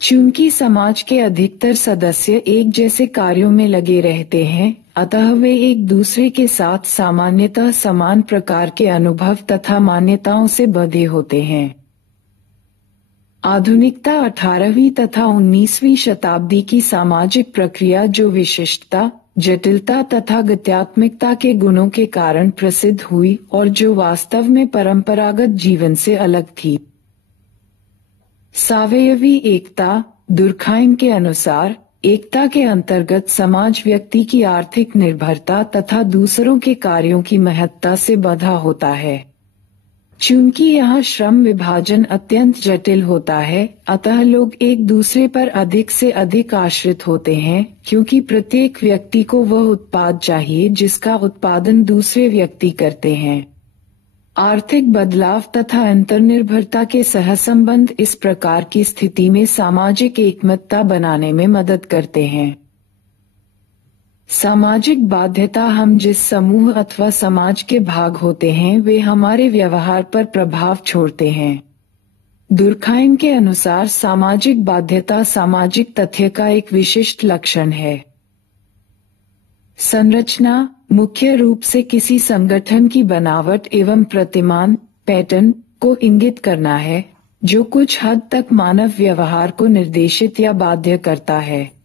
चूंकि समाज के अधिकतर सदस्य एक जैसे कार्यों में लगे रहते हैं, अतः वे एक दूसरे के साथ सामान्यतः समान प्रकार के अनुभव तथा मान्यताओं से बंधे होते हैं। आधुनिकता 18वीं तथा 19वीं शताब्दी की सामाजिक प्रक्रिया जो विशिष्टता, जटिलता तथा गत्यात्मकता के गुणों के कारण प्रसिद्ध हुई और जो वास्तव में परंपरागत जीवन से अलग थी। सावयवी एकता। दुर्खाइम के अनुसार एकता के अंतर्गत समाज व्यक्ति की आर्थिक निर्भरता तथा दूसरों के कार्यों की महत्ता से बंधा होता है। चूंकि यहाँ श्रम विभाजन अत्यंत जटिल होता है, अतः लोग एक दूसरे पर अधिक से अधिक आश्रित होते हैं, क्योंकि प्रत्येक व्यक्ति को वह उत्पाद चाहिए जिसका उत्पादन दूसरे व्यक्ति करते हैं। आर्थिक बदलाव तथा अंतर्निर्भरता के सहसंबंध इस प्रकार की स्थिति में सामाजिक एकमतता बनाने में मदद करते हैं। सामाजिक बाध्यता। हम जिस समूह अथवा समाज के भाग होते हैं वे हमारे व्यवहार पर प्रभाव छोड़ते हैं। दुर्खाइम के अनुसार सामाजिक बाध्यता सामाजिक तथ्य का एक विशिष्ट लक्षण है। संरचना। मुख्य रूप से किसी संगठन की बनावट एवं प्रतिमान पैटर्न को इंगित करना है, जो कुछ हद तक मानव व्यवहार को निर्देशित या बाध्य करता है।